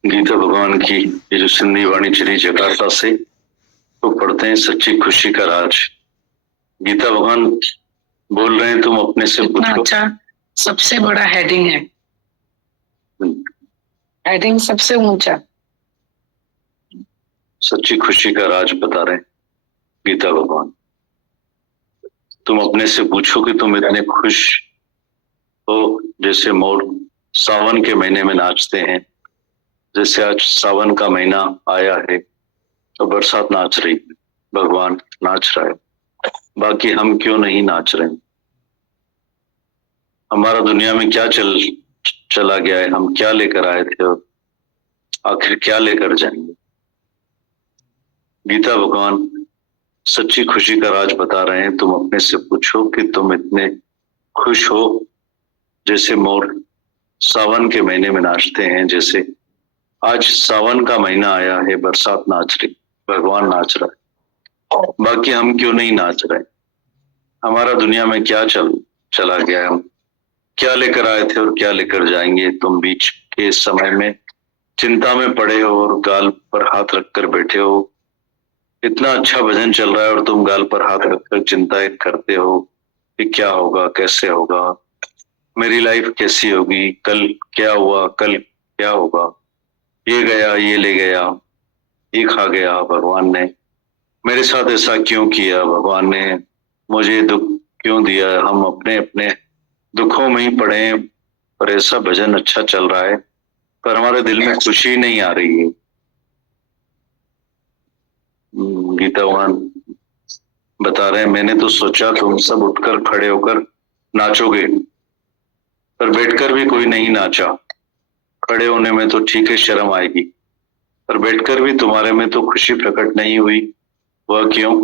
गीता भगवान की ये जो सिंधी वाणी चली जकार्ता से, तो पढ़ते हैं सच्ची खुशी का राज। गीता भगवान बोल रहे हैं तुम अपने से इतना पूछो। अच्छा सबसे बड़ा हेडिंग है, हेडिंग सबसे ऊंचा, सच्ची खुशी का राज बता रहे हैं गीता भगवान। तुम अपने से पूछो कि तुम इतने खुश हो जैसे मोर सावन के महीने में नाचते हैं। जैसे आज सावन का महीना आया है तो बरसात नाच रही है, भगवान नाच रहा है, बाकी हम क्यों नहीं नाच रहे हैं? हमारा दुनिया में क्या चला गया है, हम क्या लेकर आए थे और आखिर क्या लेकर जाएंगे? गीता भगवान सच्ची खुशी का राज बता रहे हैं। तुम अपने से पूछो कि तुम इतने खुश हो जैसे मोर सावन के महीने में नाचते हैं। जैसे आज सावन का महीना आया है, बरसात नाच रही, भगवान नाच रहा है, बाकी हम क्यों नहीं नाच रहे? हमारा दुनिया में क्या चला गया है, हम क्या लेकर आए थे और क्या लेकर जाएंगे? तुम बीच के समय में चिंता में पड़े हो और गाल पर हाथ रखकर बैठे हो। इतना अच्छा भजन चल रहा है और तुम गाल पर हाथ रखकर चिंता करते हो कि क्या होगा, कैसे होगा, मेरी लाइफ कैसी होगी, कल क्या हुआ, कल क्या होगा, ये गया, ये ले गया, ये खा गया, भगवान ने मेरे साथ ऐसा क्यों किया, भगवान ने मुझे दुख क्यों दिया? हम अपने अपने दुखों में ही पड़े हैं। पर ऐसा भजन अच्छा चल रहा है पर हमारे दिल में खुशी नहीं आ रही है। गीता भगवान बता रहे हैं, मैंने तो सोचा तुम सब उठकर खड़े होकर नाचोगे, पर बैठकर भी कोई नहीं नाचा। खड़े होने में तो ठीक है, शर्म आएगी, पर बैठकर भी तुम्हारे में तो खुशी प्रकट नहीं हुई। वह क्यों?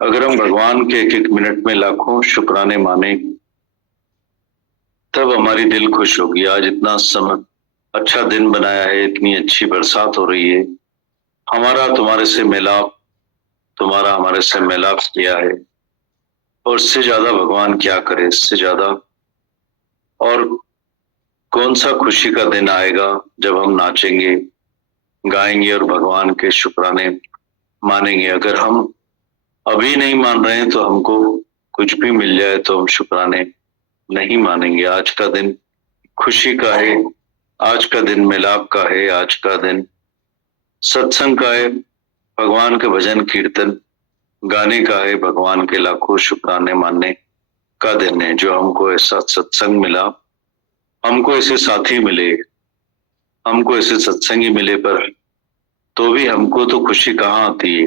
अगर हम भगवान के एक एक मिनट में लाखों शुक्राने माने तब हमारी दिल खुश होगी। आज इतना समय अच्छा दिन बनाया है, इतनी अच्छी बरसात हो रही है, हमारा तुम्हारे से मिलाप, तुम्हारा हमारे से मिलाप किया है, और इससे ज्यादा भगवान क्या करे? इससे ज्यादा और कौन सा खुशी का दिन आएगा जब हम नाचेंगे, गाएंगे और भगवान के शुक्राने मानेंगे। अगर हम अभी नहीं मान रहे हैं तो हमको कुछ भी मिल जाए तो हम शुक्राने नहीं मानेंगे। आज का दिन खुशी का है, आज का दिन मिलाप का है, आज का दिन सत्संग का है, भगवान के भजन कीर्तन गाने का है, भगवान के लाखों शुक्राने मानने का दिन है। जो हमको ऐसा सत्संग मिला, हमको ऐसे साथी मिले, हमको ऐसे सत्संगी मिले, पर तो भी हमको तो खुशी कहाँ आती है?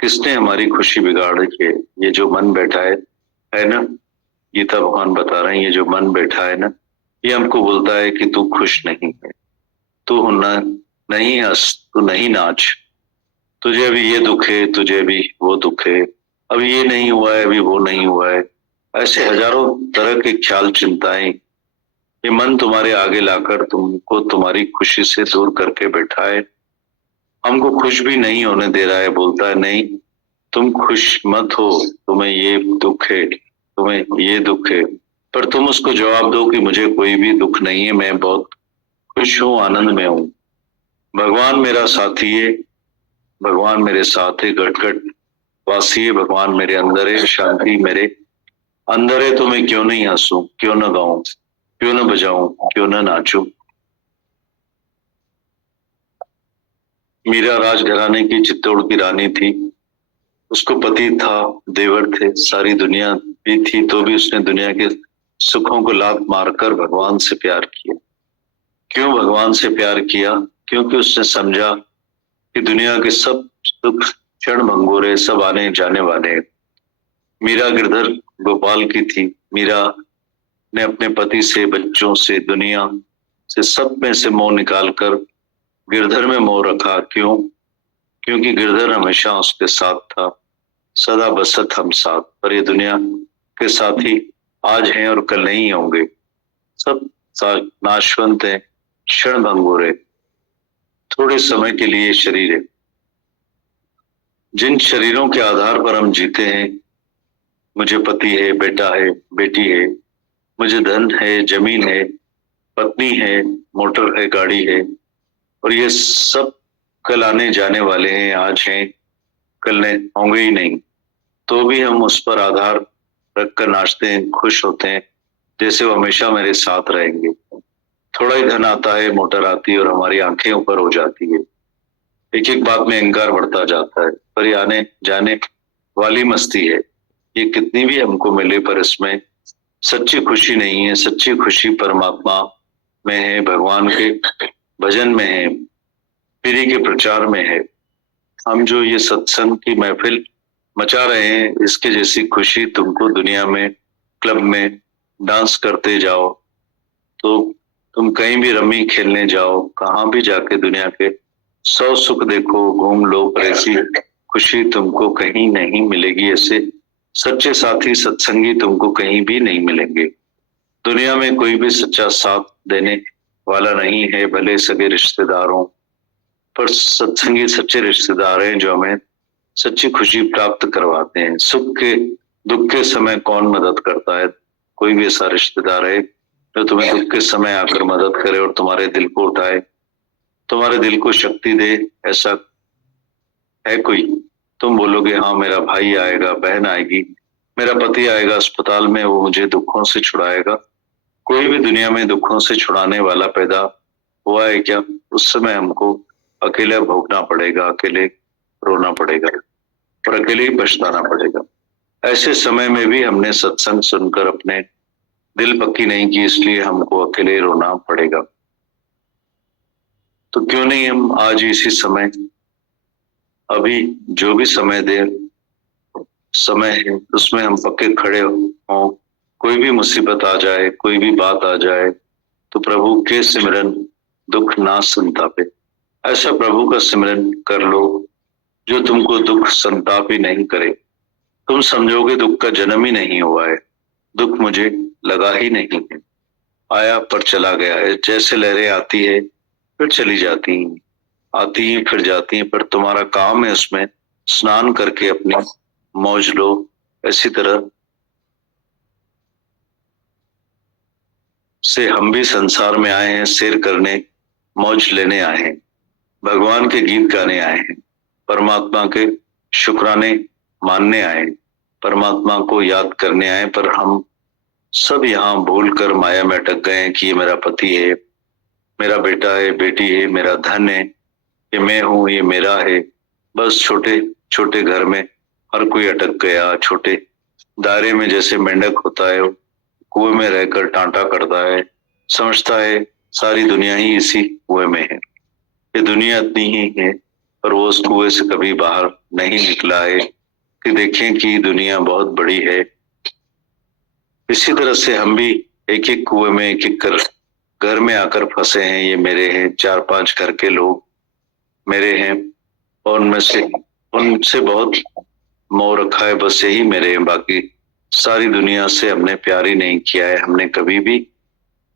किसने हमारी खुशी बिगाड़ रही है? ये जो मन बैठा है ना, गीता भगवान बता रहे हैं, ये जो मन बैठा है ना, ये हमको बोलता है कि तू खुश नहीं है, तू नहीं हंस, तू नहीं नाच, तुझे अभी ये दुख है, तुझे अभी वो दुख है, अभी ये नहीं हुआ है, अभी वो नहीं हुआ है। ऐसे हजारों तरह के ख्याल, चिंताएं ये मन तुम्हारे आगे लाकर तुमको तुम्हारी खुशी से दूर करके बैठा है। हमको खुश भी नहीं होने दे रहा है, बोलता है नहीं तुम खुश मत हो, तुम्हें ये दुख है, तुम्हें ये दुख है, पर तुम उसको जवाब दो कि मुझे कोई भी दुख नहीं है, मैं बहुत खुश हूँ, आनंद में हूँ। भगवान मेरा साथी है, भगवान मेरे साथ है, घट घट वासी है, भगवान मेरे अंदर है, शांति मेरे अंदर है, तो मैं क्यों नहीं हंसूं, क्यों न गाऊं, क्यों न बजाऊं, क्यों न नाचूं। मीरा राजघराने की चित्तौड़ की रानी थी, उसको पति था, देवर थे, सारी दुनिया भी थी, तो भी उसने दुनिया के सुखों को लात मारकर भगवान से प्यार किया। क्यों भगवान से प्यार किया? क्योंकि उसने समझा कि दुनिया के सब सुख क्षण भंगुर, सब आने जाने वाले। मीरा गिरधर गोपाल की थी। मीरा ने अपने पति से, बच्चों से, दुनिया से, सब में से मोह निकालकर गिरधर में मोह रखा। क्यों? क्योंकि गिरधर हमेशा उसके साथ था, सदा बसत हम साथ। पर ये दुनिया के साथी आज हैं और कल नहीं होंगे, सब नाशवंत है, क्षण भंगुर है, थोड़े समय के लिए शरीर है। जिन शरीरों के आधार पर हम जीते हैं, मुझे पति है, बेटा है, बेटी है, मुझे धन है, जमीन है, पत्नी है, मोटर है, गाड़ी है, और ये सब कल आने जाने वाले हैं, आज हैं, कल नहीं होंगे ही नहीं। तो भी हम उस पर आधार रखकर नाचते हैं, खुश होते हैं, जैसे वो हमेशा मेरे साथ रहेंगे। थोड़ा ही धन आता है, मोटर आती है और हमारी आंखें ऊपर हो जाती है, एक एक बात में अहंकार बढ़ता जाता है। पर ये आने जाने वाली मस्ती है, ये कितनी भी हमको मिले, पर इसमें सच्ची खुशी नहीं है। सच्ची खुशी परमात्मा में है, भगवान के भजन में है, पीरी के प्रचार में है। हम जो ये सत्संग की महफिल मचा रहे हैं, इसके जैसी खुशी तुमको दुनिया में, क्लब में डांस करते जाओ, तो तुम कहीं भी रमी खेलने जाओ, कहाँ भी जाके दुनिया के 100 सुख देखो, घूम लो, पर ऐसी खुशी तुमको कहीं नहीं मिलेगी। ऐसे सच्चे साथी, सत्संगी तुमको कहीं भी नहीं मिलेंगे। दुनिया में कोई भी सच्चा साथ देने वाला नहीं है, भले सगे रिश्तेदारों, पर सत्संगी सच्चे रिश्तेदार हैं जो हमें सच्ची खुशी प्राप्त करवाते हैं। सुख के दुख के समय कौन मदद करता है? कोई भी ऐसा रिश्तेदार है जो तुम्हें दुख के समय आकर मदद करे और तुम्हारे दिल को उठाए, तुम्हारे दिल को शक्ति दे? ऐसा है कोई? तुम बोलोगे हाँ मेरा भाई आएगा, बहन आएगी, मेरा पति आएगा अस्पताल में, वो मुझे दुखों से छुड़ाएगा। कोई भी दुनिया में दुखों से छुड़ाने वाला पैदा हुआ है क्या? उस समय हमको अकेले भोगना पड़ेगा, अकेले रोना पड़ेगा और अकेले ही पछताना पड़ेगा। ऐसे समय में भी हमने सत्संग सुनकर अपने दिल पक्की नहीं की, इसलिए हमको अकेले रोना पड़ेगा। तो क्यों नहीं हम आज इसी समय, अभी जो भी समय दे समय है, उसमें हम पक्के खड़े हों। कोई भी मुसीबत आ जाए, कोई भी बात आ जाए, तो प्रभु के सिमरन दुख ना संतापे। ऐसा प्रभु का सिमरन कर लो जो तुमको दुख संताप ही नहीं करे। तुम समझोगे दुख का जन्म ही नहीं हुआ है, दुख मुझे लगा ही नहीं है, आया पर चला गया है। जैसे लहरें आती है फिर चली जाती हैं, आती हैं फिर जाती हैं, पर तुम्हारा काम है उसमें स्नान करके अपनी मौज लो। ऐसी तरह से हम भी संसार में आए हैं, सैर करने, मौज लेने आए हैं, भगवान के गीत गाने आए हैं, परमात्मा के शुक्राने मानने आए, परमात्मा को याद करने आए। पर हम सब यहाँ भूलकर माया में अटक गए हैं कि ये मेरा पति है, मेरा बेटा है, बेटी है, मेरा धन है, ये मैं हूं, ये मेरा है। बस छोटे छोटे घर में हर कोई अटक गया, छोटे दायरे में जैसे मेंढक होता है, कुएं में रहकर टांटा करता है, समझता है सारी दुनिया ही इसी कुएं में है, ये दुनिया इतनी ही है, पर वो उस कुएं से कभी बाहर नहीं निकला है कि देखें कि दुनिया बहुत बड़ी है। इसी तरह से हम भी एक एक कुएं में, एक एक कर घर में आकर फंसे हैं। ये मेरे हैं, 4-5 घर के लोग मेरे हैं, और उनसे बहुत मोह रखा है, बस यही मेरे हैं, बाकी सारी दुनिया से हमने प्यार ही नहीं किया है। हमने कभी भी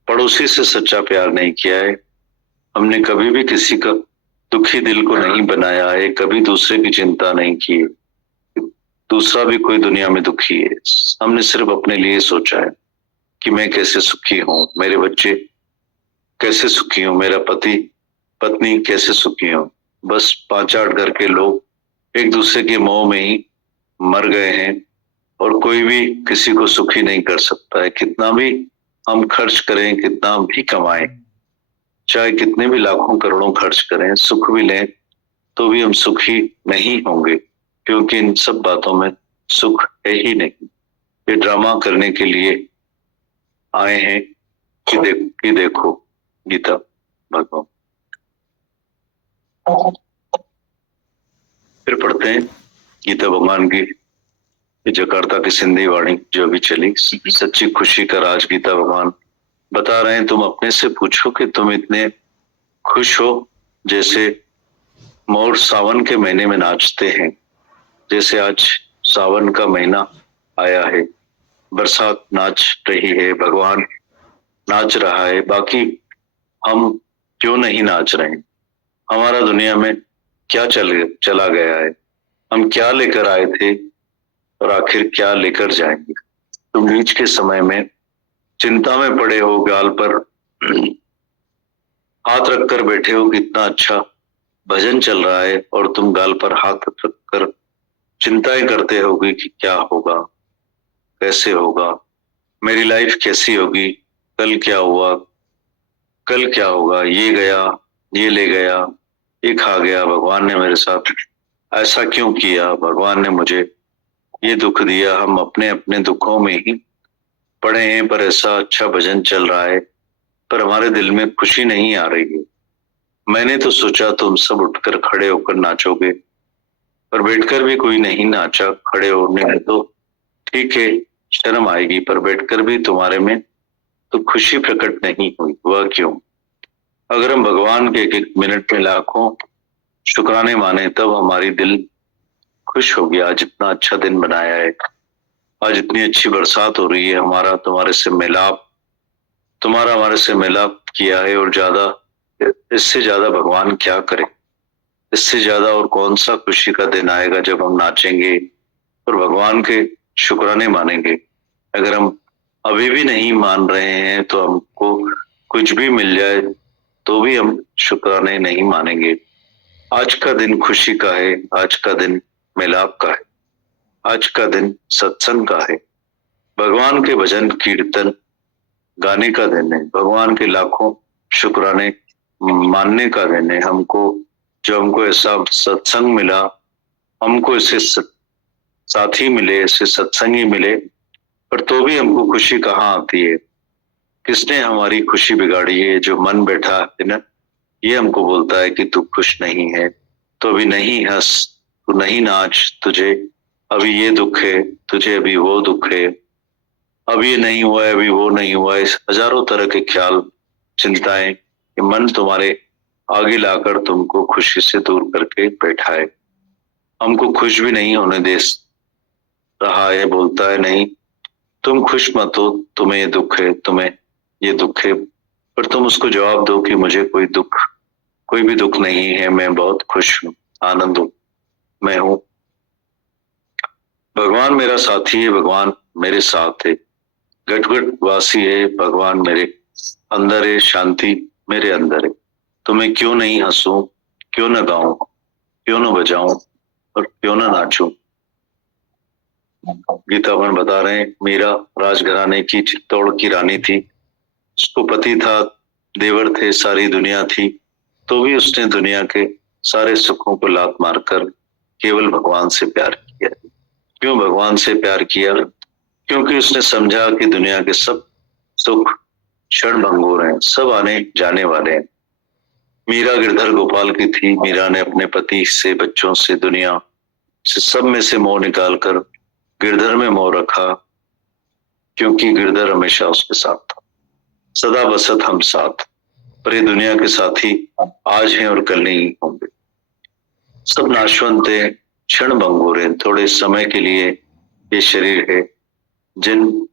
पड़ोसी से सच्चा प्यार नहीं किया है, हमने कभी भी किसी का दुखी दिल को नहीं बनाया है, कभी दूसरे की चिंता नहीं की, दूसरा भी कोई दुनिया में दुखी है। हमने सिर्फ अपने लिए सोचा है कि मैं कैसे सुखी हूँ, मेरे बच्चे कैसे सुखी हूँ, मेरा पति पत्नी कैसे सुखी हूँ। बस 5-8 घर के लोग एक दूसरे के मोह में ही मर गए हैं और कोई भी किसी को सुखी नहीं कर सकता है। कितना भी हम खर्च करें, कितना भी कमाएं, चाहे कितने भी लाखों करोड़ों खर्च करें, सुख भी लें, तो भी हम सुखी नहीं होंगे, क्योंकि इन सब बातों में सुख है ही नहीं। ये ड्रामा करने के लिए आए हैं कि देखो गीता भगवान। फिर पढ़ते हैं गीता भगवान की जकार्ता की सिंधी वाणी जो अभी चली, सच्ची खुशी का राज। गीता भगवान बता रहे हैं, तुम अपने से पूछो कि तुम इतने खुश हो जैसे मोर सावन के महीने में नाचते हैं। जैसे आज सावन का महीना आया है, बरसात नाच रही है, भगवान नाच रहा है, बाकी हम क्यों नहीं नाच रहे हैं? हमारा दुनिया में क्या चला गया है? हम क्या लेकर आए थे और आखिर क्या लेकर जाएंगे? तुम बीच के समय में चिंता में पड़े हो, गाल पर हाथ रखकर बैठे हो, कितना अच्छा भजन चल रहा है, और तुम गाल पर हाथ रखकर चिंताएं करते होगी कि क्या होगा, कैसे होगा, मेरी लाइफ कैसी होगी, कल क्या हुआ, कल क्या होगा, ये गया, ये ले गया, ये खा गया, भगवान ने मेरे साथ ऐसा क्यों किया, भगवान ने मुझे ये दुख दिया। हम अपने अपने दुखों में ही पड़े हैं, पर ऐसा अच्छा भजन चल रहा है, पर हमारे दिल में खुशी नहीं आ रही है। मैंने तो सोचा तुम सब उठकर खड़े होकर नाचोगे, पर बैठकर भी कोई नहीं नाचा। खड़े होने में तो ठीक है, शर्म आएगी, पर बैठकर भी तुम्हारे में तो खुशी प्रकट नहीं हुई। वह क्यों? अगर हम भगवान के एक एक मिनट में लाखों शुक्राने माने, तब हमारी दिल खुश होगी। आज इतना अच्छा दिन बनाया है, आज इतनी अच्छी बरसात हो रही है, हमारा तुम्हारे से मिलाप, तुम्हारा हमारे से मिलाप किया है, और ज्यादा इससे ज्यादा भगवान क्या करे? इससे ज्यादा और कौन सा खुशी का दिन आएगा जब हम नाचेंगे और भगवान के शुक्राने मानेंगे। अगर हम अभी भी नहीं मान रहे हैं तो हमको कुछ भी मिल जाए तो भी हम शुक्राने नहीं मानेंगे। आज का दिन खुशी का है, आज का दिन मिलाप का है, आज का दिन सत्संग का है, भगवान के भजन कीर्तन गाने का दिन है, भगवान के लाखों शुक्राने मानने का दिन है। हमको ऐसा सत्संग मिला, हमको ऐसे साथी मिले, ऐसे सत्संगी मिले, पर तो भी हमको खुशी कहाँ आती है? किसने हमारी खुशी बिगाड़ी है? जो मन बैठा है ना, ये हमको बोलता है कि तू खुश नहीं है, तो अभी नहीं हंस, तू नहीं नाच, तुझे अभी ये दुख है, तुझे अभी वो दुख है, अभी ये नहीं हुआ है, अभी वो नहीं हुआ है। हजारों तरह के ख्याल, चिंताएं, ये मन तुम्हारे आगे लाकर तुमको खुशी से दूर करके बैठा है। हमको खुश भी नहीं होने दे रहा है, बोलता है नहीं तुम खुश मत हो, तुम्हें ये दुख है, तुम्हें ये दुख है, पर तुम उसको जवाब दो कि मुझे कोई भी दुख नहीं है, मैं बहुत खुश हूँ, आनंद हूँ, मैं हूँ। भगवान मेरा साथी है, भगवान मेरे साथ है, घट घट वासी है, भगवान मेरे अंदर है, शांति मेरे अंदर है। तो मैं क्यों नहीं हंसूं, क्यों न गाऊं, क्यों न बजाऊं और क्यों न नाचूं? गीता भगवान बता रहे हैं, मीरा राजघराने की चित्तौड़ की रानी थी, उसको पति था, देवर थे, सारी दुनिया थी, तो भी उसने दुनिया के सारे सुखों को लात मारकर केवल भगवान से प्यार किया। क्यों भगवान से प्यार किया? क्योंकि उसने समझा कि दुनिया के सब सुख क्षण भंगुर हैं, सब आने जाने वाले हैं। मीरा गिरधर गोपाल की थी, मीरा ने अपने पति से, बच्चों से, दुनिया से, सब में से मोह निकालकर गिरधर में मोह रखा, क्योंकि गिरधर हमेशा उसके साथ था। सदा बसत हम साथ, पर ये दुनिया के साथी आज हैं और कल नहीं होंगे। सब नाशवंत है, क्षण भंगुर है, थोड़े समय के लिए ये शरीर है। जिन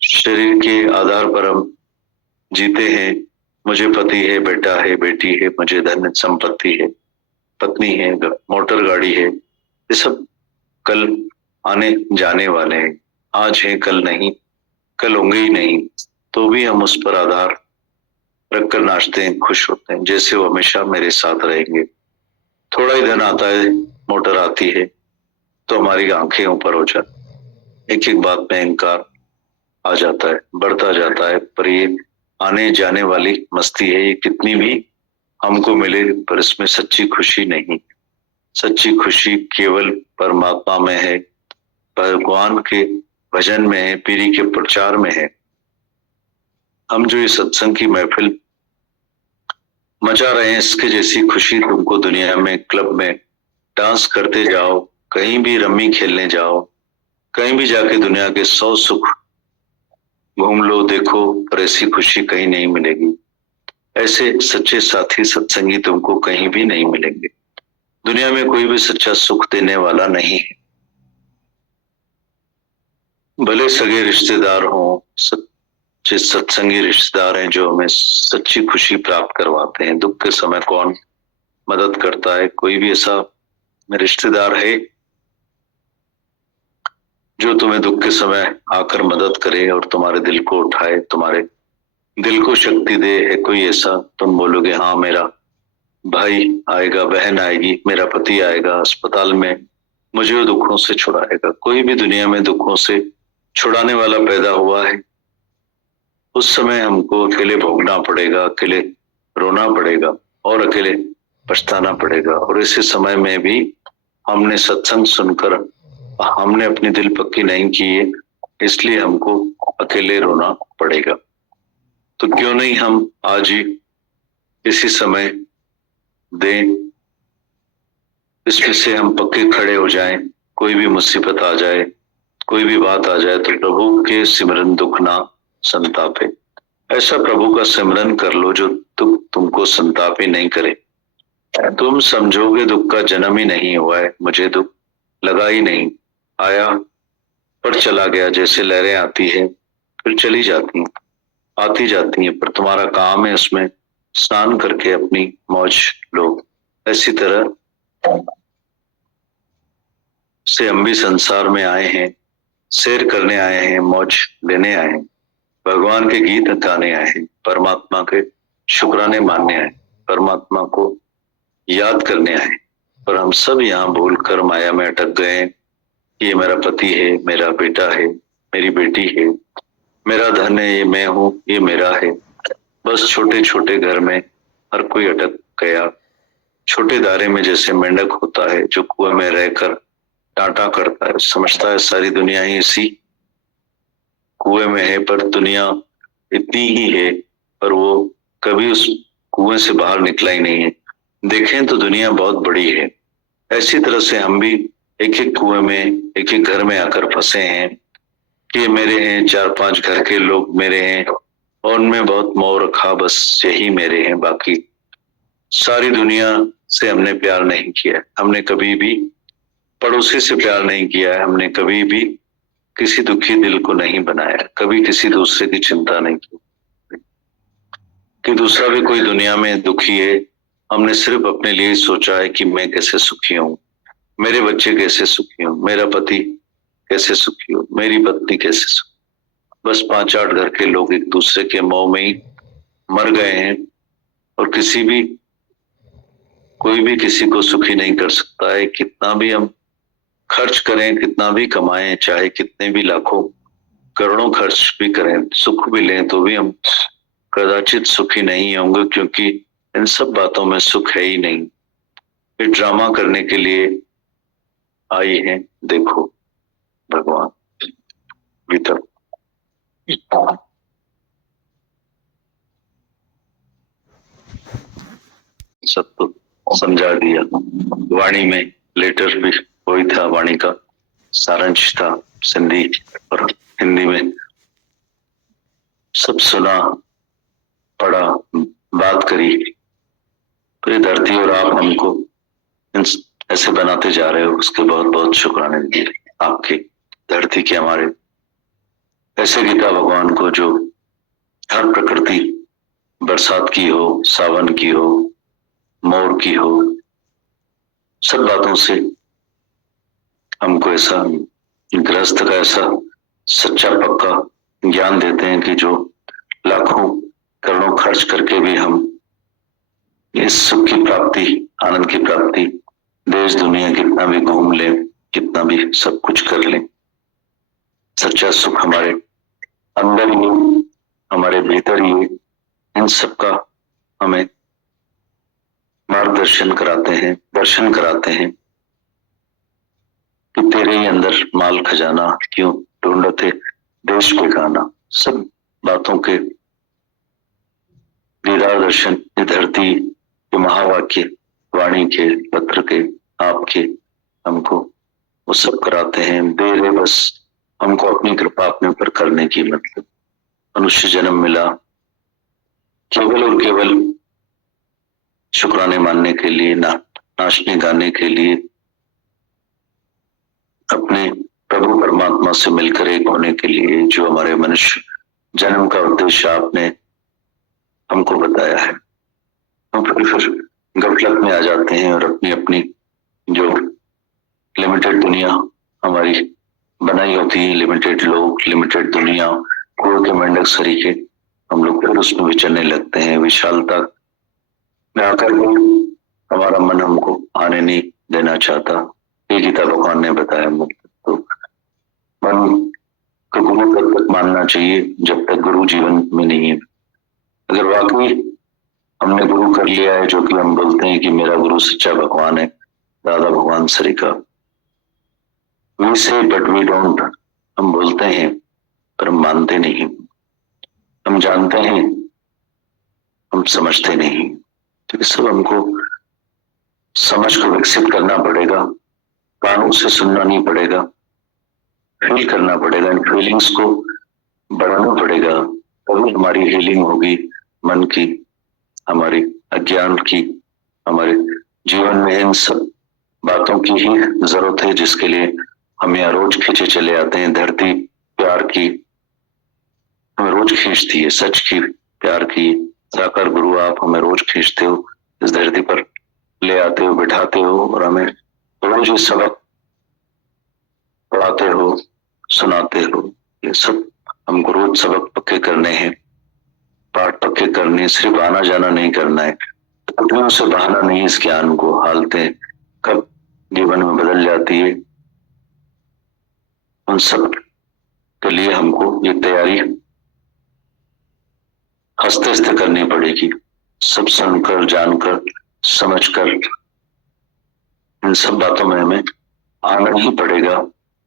शरीर के आधार पर हम जीते हैं मुझे पति है, बेटा है, बेटी है, मुझे धन संपत्ति है, पत्नी है, मोटर गाड़ी है, ये सब कल आने जाने वाले हैं। आज है, कल नहीं, कल होंगे ही नहीं, तो भी हम उस पर आधार रखकर नाचते हैं, खुश होते हैं, जैसे वो हमेशा मेरे साथ रहेंगे। थोड़ा ही धन आता है, मोटर आती है, तो हमारी आंखें ऊपर हो जाती, एक एक बात में अहंकार आ जाता है, बढ़ता जाता है। पर ये आने जाने वाली मस्ती है, ये कितनी भी हमको मिले, पर इसमें सच्ची खुशी नहीं। सच्ची खुशी केवल परमात्मा में है, भगवान के भजन में है, पीरी के प्रचार में है। हम जो ये सत्संग की महफिल मचा रहे हैं, इसके जैसी खुशी तुमको दुनिया में, क्लब में डांस करते जाओ, कहीं भी रम्मी खेलने जाओ, कहीं भी जाके दुनिया के 100 सुख घूम लो, देखो, पर ऐसी खुशी कहीं नहीं मिलेगी। ऐसे सच्चे साथी सत्संगी तुमको कहीं भी नहीं मिलेंगे। दुनिया में कोई भी सच्चा सुख देने वाला नहीं है। भले सगे रिश्तेदार हो, सच्चे सत्संगी रिश्तेदार हैं जो हमें सच्ची खुशी प्राप्त करवाते हैं। दुख के समय कौन मदद करता है? कोई भी ऐसा रिश्तेदार है जो तुम्हें दुख के समय आकर मदद करे और तुम्हारे दिल को उठाए, तुम्हारे दिल को शक्ति दे? है कोई ऐसा? तुम बोलोगे हाँ, मेरा भाई आएगा, बहन आएगी, मेरा पति आएगा अस्पताल में, मुझे वो दुखों से छुड़ाएगा। कोई भी दुनिया में दुखों से छुड़ाने वाला पैदा हुआ है? उस समय हमको अकेले भोगना पड़ेगा, अकेले रोना पड़ेगा और अकेले पछताना पड़ेगा। और ऐसे समय में भी हमने सत्संग सुनकर हमने अपनी दिल पक्की नहीं की है, इसलिए हमको अकेले रोना पड़ेगा। तो क्यों नहीं हम आज ही इसी समय दें, इसमें से हम पक्के खड़े हो जाएं। कोई भी मुसीबत आ जाए, कोई भी बात आ जाए, तो प्रभु के सिमरन दुख ना संतापे। ऐसा प्रभु का सिमरन कर लो जो दुख तुमको संताप ही नहीं करे। तुम समझोगे दुख का जन्म ही नहीं हुआ है, मुझे दुख लगा ही नहीं, आया पर चला गया, जैसे लहरें आती है फिर चली जाती हैं, आती जाती हैं, पर तुम्हारा काम है उसमें स्नान करके अपनी मौज लो। ऐसी तरह से हम भी संसार में आए हैं, सैर करने आए हैं, मौज लेने आए हैं, भगवान के गीत गाने आए हैं, परमात्मा के शुक्राने मानने आए, परमात्मा को याद करने आए। पर हम सब यहाँ भूलकर माया में अटक गए हैं। ये मेरा पति है, मेरा बेटा है, मेरी बेटी है, मेरा धन है, ये मैं हूँ, ये मेरा है। बस छोटे छोटे घर में हर कोई अटक गया। छोटे दायरे में जैसे मेंढक होता है जो कुएं में रहकर टाटा करता है, समझता है सारी दुनिया ही इसी कुएं में है, पर दुनिया इतनी ही है, पर वो कभी उस कुएं से बाहर निकला ही नहीं है। देखें तो दुनिया बहुत बड़ी है। ऐसी तरह से हम भी एक एक कुएं में, एक एक घर में आकर फंसे हैं कि मेरे हैं, 4-5 घर के लोग मेरे हैं और उनमें बहुत मोह रखा, बस यही मेरे हैं, बाकी सारी दुनिया से हमने प्यार नहीं किया। हमने कभी भी पड़ोसी से प्यार नहीं किया है, हमने कभी भी किसी दुखी दिल को नहीं बनाया, कभी किसी दूसरे की चिंता नहीं की कि दूसरा भी कोई दुनिया में दुखी है। हमने सिर्फ अपने लिए सोचा है कि मैं कैसे सुखी हूँ, मेरे बच्चे कैसे सुखी हूँ, मेरा पति कैसे सुखी हो, मेरी पत्नी कैसे सुखी। बस 5-8 घर के लोग एक दूसरे के मोह में ही मर गए हैं। और कोई भी किसी को सुखी नहीं कर सकता है। कितना भी हम खर्च करें, कितना भी कमाएं, चाहे कितने भी लाखों करोड़ों खर्च भी करें, सुख भी लें, तो भी हम कदाचित सुखी नहीं होंगे, क्योंकि इन सब बातों में सुख है ही नहीं। ये ड्रामा करने के लिए आई है, देखो भगवान भीतर सब तो समझा दिया। वाणी में लेटर भी वही था, वाणी का सारांश था, सिंधी और हिंदी में सब सुना, पढ़ा, बात करी। तो ये धरती और आप हमको ऐसे बनाते जा रहे हो, उसके बहुत बहुत शुक्राने दिए आपके, धरती के, हमारे ऐसे गीता भगवान को जो हर प्रकृति बरसात की हो, सावन की हो, मोर की हो, सब बातों से हमको ऐसा गृहस्थ का ऐसा सच्चा पक्का ज्ञान देते हैं कि जो लाखों करोड़ों खर्च करके भी हम इस सुख की प्राप्ति, आनंद की प्राप्ति, देश दुनिया कितना भी घूम लें, कितना भी सब कुछ कर लें, सच्चा सुख हमारे अंदर ही, हमारे भीतर ही, इन सब का हमें मार्गदर्शन कराते हैं, दर्शन कराते हैं कि तेरे ही अंदर माल खजाना, क्यों ढूंढते देश पे गाना। सब बातों के दीदार दर्शन धरती के महावाक्य, वाणी के, पत्र के, आपके हमको वो सब कराते हैं। दे रहे बस हमको अपनी कृपा अपने ऊपर करने की, मतलब मनुष्य जन्म मिला केवल और केवल शुक्राने मानने के लिए, नाचने गाने के लिए, अपने प्रभु परमात्मा से मिलकर एक होने के लिए, जो हमारे मनुष्य जन्म का उद्देश्य आपने हमको बताया है। हम फिर गफलत में आ जाते हैं और अपनी अपनी जो लिमिटेड दुनिया हमारी बनाई होती है, लिमिटेड लोग, लिमिटेड दुनिया, कुएं के मेंढक सरीखे, हम लोग फिर उसमें विचरने लगते हैं। विशालता में आकर भी हमारा मन हमको आने नहीं देना चाहता। ये गीता भगवान ने बताया, तो मन को गुरु तब तक मानना चाहिए जब तक गुरु जीवन में नहीं है। अगर वाकई हमने गुरु कर लिया है, जो कि हम बोलते हैं कि मेरा गुरु सच्चा भगवान है, दादा भगवान श्री का, वी से बट वी डोंट, हम बोलते हैं पर हम मानते नहीं। हम जानते हैं, हम समझते नहीं। तो ये सब हमको समझ को विकसित करना पड़ेगा, कानों से सुनना नहीं पड़ेगा, फील करना पड़ेगा, इन फीलिंग्स को बढ़ाना पड़ेगा, तभी हमारी हीलिंग होगी मन की, हमारी अज्ञान की। हमारे जीवन में इन सब बातों की ही जरूरत है, जिसके लिए हम यहाँ रोज खींचे चले आते हैं। धरती प्यार की हमें रोज खींचती है, सच की, प्यार की। साकार गुरु आप हमें रोज खींचते हो, इस धरती पर ले आते हो, बिठाते हो और हमें रोज ये सबक पढ़ाते हो, सुनाते हो। ये सब हमको रोज सबक पक्के करने हैं, पाठ पक्के करने, सिर्फ आना जाना नहीं करना है। टुकड़ियों से बहाना नहीं इस ज्ञान को, हालतें कब जीवन में बदल जाती है, उन सब के लिए हमको ये तैयारी हंसते हंसते करनी पड़ेगी। सब सुनकर, जानकर, समझकर, इन सब बातों में हमें आना ही पड़ेगा।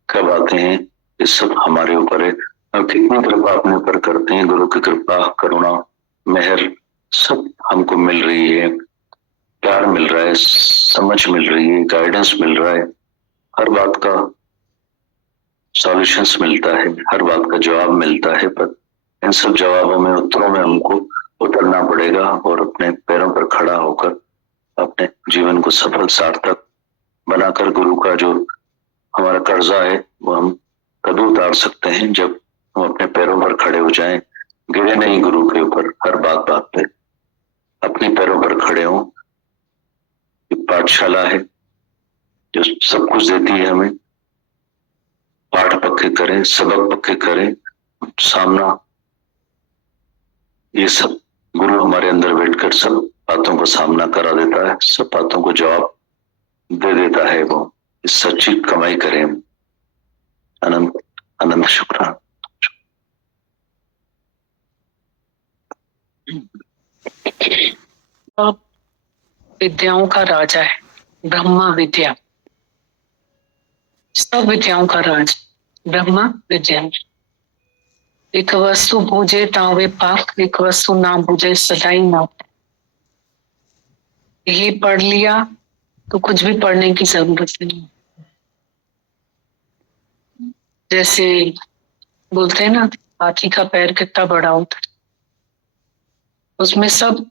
कब आते हैं, ये सब हमारे ऊपर है। हम कितनी कृपा अपने ऊपर करते हैं, गुरु की कृपा, करुणा, मेहर सब हमको मिल रही है, प्यार मिल रहा है, समझ मिल रही है, गाइडेंस मिल रहा है, हर बात का सॉल्यूशंस मिलता है, हर बात का जवाब मिलता है। पर इन सब जवाबों में, उत्तरों में हमको उतरना पड़ेगा और अपने पैरों पर खड़ा होकर अपने जीवन को सफल सार्थक बनाकर गुरु का जो हमारा कर्जा है वो हम तभी उतार सकते हैं जब हम अपने पैरों पर खड़े हो जाएं, गिरे नहीं गुरु के ऊपर हर बात बात पे, अपने पैरों पर खड़े हों। पाठशाला है जो सब कुछ देती है हमें, पाठ पक्के करें, सबक पक्के करें, सामना ये सब गुरु हमारे अंदर बैठकर सब बातों का सामना करा देता है, सब बातों को जवाब दे देता है। वो इस सच्ची कमाई करें। अनंत अनंत शुक्राना। अब विद्याओं का राजा है ब्रह्मा विद्या, सब विद्याओं का राज ब्रह्मा विद्या। एक वस्तु भूजे तावे पाक, एक वस्तु ना भूजे सदाई ना। ये पढ़ लिया तो कुछ भी पढ़ने की जरूरत नहीं। जैसे बोलते हैं ना, हाथी का पैर कितना बड़ा होता है, उसमें सब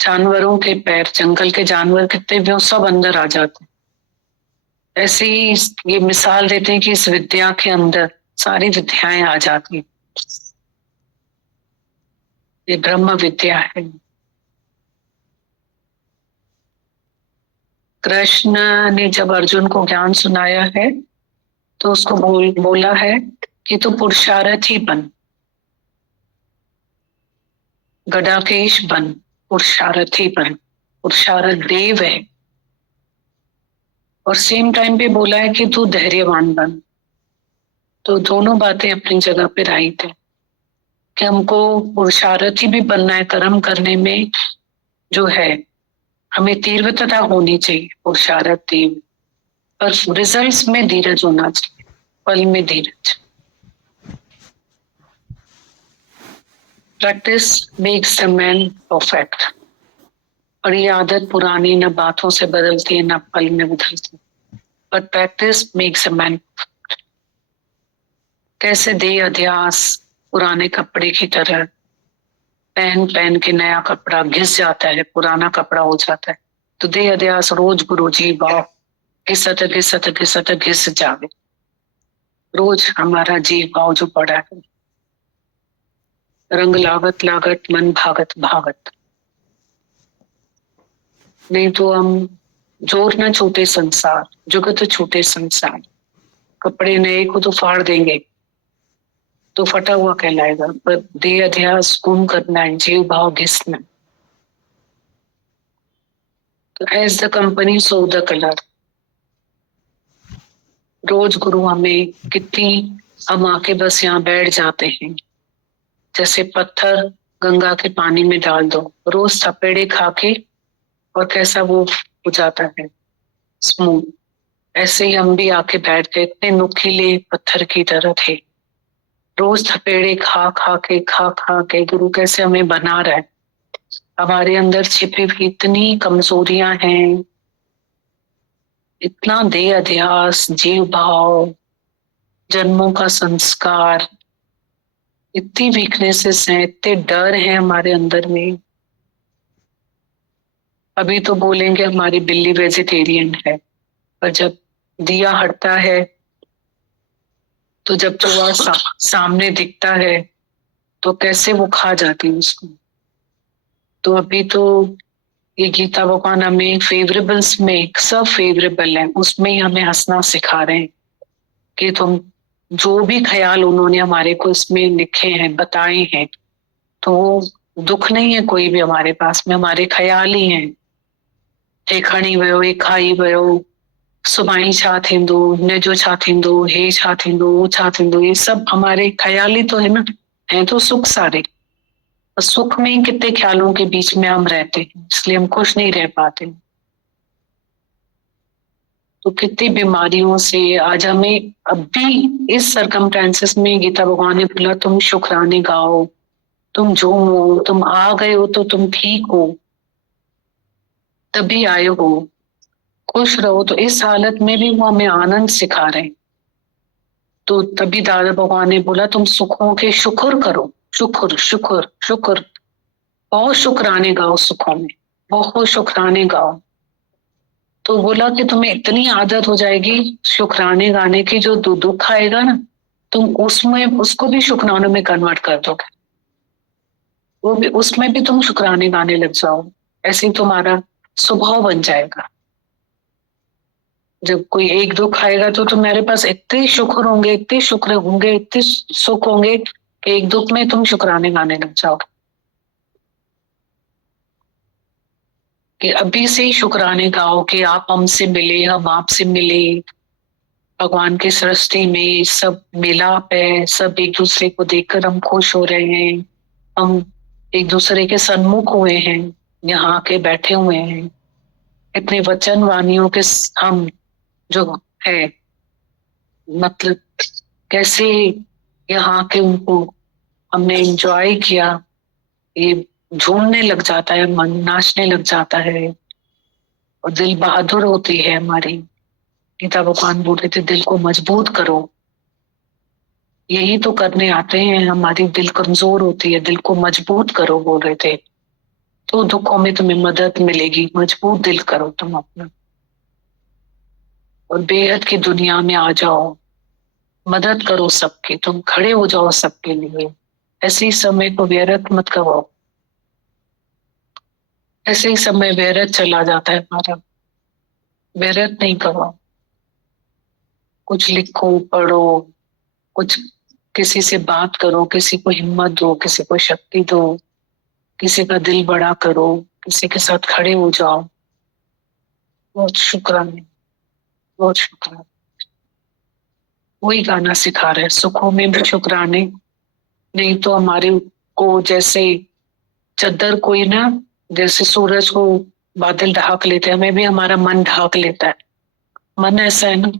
जानवरों के पैर, जंगल के जानवर कितने भी हो, सब अंदर आ जाते हैं। ऐसे ही ये मिसाल देते हैं कि इस विद्या के अंदर सारी विद्याएं आ जाती हैं। ये ब्रह्म विद्या है। कृष्ण ने जब अर्जुन को ज्ञान सुनाया है तो उसको बोला है कि तू पुरुषार्थी बन, गदाकेश बन, पुरुषार्थी बन, पुरुषार्थ देव है। और सेम टाइम पे बोला है कि तू धैर्यवान बन। तो दोनों बातें अपनी जगह पे राइट है कि हमको पुरुषार्थी भी बनना है। कर्म करने में जो है हमें तीव्रता होनी चाहिए, पुरुषार्थ तीव्र, पर रिजल्ट्स में धीरज होना चाहिए, फल में धीरज। Practice makes the man perfect. और ये आदत पुरानी न बातों से बदलती है न पल में बदलती, but practice makes a man. कैसे देह अध्यास पुराने कपड़े की तरह पहन पहन के नया कपड़ा घिस जाता है, पुराना कपड़ा हो जाता है। तो देह अध्यास रोज गुरु जी भाव घिसत घिसत घिसत घिस जावे। रोज हमारा जीव भाव जो पड़ा है, रंग लागत लागत मन भागत भागत। नहीं तो हम जोर न छूटे संसार, जुगत छूटे संसार। कपड़े नए को तो फाड़ देंगे तो फटा हुआ कहलाएगा, पर देह अध्यास गुम करना है, जीव भाव घिसना। तो as the company so the colour. रोज गुरु हमें कितनी, हम आके बस यहाँ बैठ जाते हैं, जैसे पत्थर गंगा के पानी में डाल दो, रोज थपेड़े खा के और कैसा वो हो जाता है स्मूथ। ऐसे ही हम भी आके बैठ गए, इतने नुकीले पत्थर की तरह थे। रोज थपेड़े खा खा के गुरु कैसे हमें बना रहा है। हमारे अंदर छिपी हुई इतनी कमजोरियां हैं, इतना देह अध्यास, जीव भाव, जन्मों का संस्कार, इतनी वीकनेसेस हैं, इतने डर हैं हमारे अंदर में। अभी तो बोलेंगे हमारी बिल्ली वेजिटेरियन है, पर जब दिया हटता है तो जब चूहा सामने दिखता है तो कैसे वो खा जाती है उसको। तो अभी तो ये गीता भगवान हमें फेवरेबल्स में, सब फेवरेबल है उसमें ही हमें हंसना सिखा रहे हैं कि तुम जो भी ख्याल उन्होंने हमारे को इसमें लिखे हैं, बताए हैं, तो वो दुख नहीं है कोई भी हमारे पास में, हमारे ख्याल ही हैं। हे खणी वयो, हे खाई वयो, सुभाई छा थींदो, न जो छा थींदो, हे छा थींदो, वो छा थींदो, ये सब हमारे ख्याल ही तो है ना। है तो सुख सारे, सुख में ही कितने ख्यालों के बीच में हम रहते हैं, इसलिए हम खुश नहीं रह पाते। तो कितनी बीमारियों से आज हमें अभी इस सरकमस्टेंसेस में गीता भगवान ने बोला तुम शुक्राने गाओ, तुम जो हो, तुम आ गए हो तो तुम ठीक हो, तभी आए हो, खुश रहो। तो इस हालत में भी वो हमें आनंद सिखा रहे हैं। तो तभी दादा भगवान ने बोला तुम सुखों के शुक्र करो, शुक्र शुक्र शुक्र, बहुत शुक्राने गाओ सुखों में, बहुत शुक्राने गाओ। तो बोला कि तुम्हें इतनी आदत हो जाएगी शुक्राने गाने की, जो दुख आएगा ना तुम उसमें उसको भी शुक्रानों में कन्वर्ट कर दोगे, वो भी उसमें भी तुम शुक्राने गाने लग जाओ। ऐसे ही तुम्हारा स्वभाव बन जाएगा। जब कोई एक दुख आएगा तो तुम्हारे पास इतने शुक्र होंगे, इतने शुक्र होंगे, इतने सुख होंगे कि एक दुख में तुम शुक्राने गाने लग जाओगे कि अभी से ही शुक्राने गाओ कि आप हमसे मिले, हम आपसे मिले। भगवान की सृष्टि में सब मिलाप है, सब एक दूसरे को देखकर हम खुश हो रहे हैं, हम एक दूसरे के सन्मुख हुए हैं, यहाँ के बैठे हुए हैं। इतने वचन वाणियों के हम जो है, मतलब कैसे यहाँ के उनको हमने एंजॉय किया, ये झूमने लग जाता है, मन नाचने लग जाता है और दिल बहादुर होती है हमारी। गीता भगवान बोल रहे थे दिल को मजबूत करो, यही तो करने आते हैं। हमारी दिल कमजोर होती है, दिल को मजबूत करो बोल रहे थे। तो दुखों में तुम्हें मदद मिलेगी, मजबूत दिल करो तुम अपना और बेहद की दुनिया में आ जाओ, मदद करो सबकी, तुम खड़े हो जाओ सबके लिए। ऐसे समय को व्यर्थ मत करो, ऐसे ही समय व्यर्थ चला जाता है हमारा। व्यर्थ नहीं करो, कुछ लिखो, पढ़ो, कुछ किसी से बात करो, किसी को हिम्मत दो, किसी को शक्ति दो, किसी का दिल बड़ा करो, किसी के साथ खड़े हो जाओ। बहुत शुक्राने, बहुत शुक्राने। वही गाना सिखा रहे, सुखों में भी शुक्राने। नहीं तो हमारे को जैसे चद्दर कोई ना, जैसे सूरज को बादल ढाक लेते हैं, हमें भी हमारा मन ढाक लेता है। मन ऐसा है ना।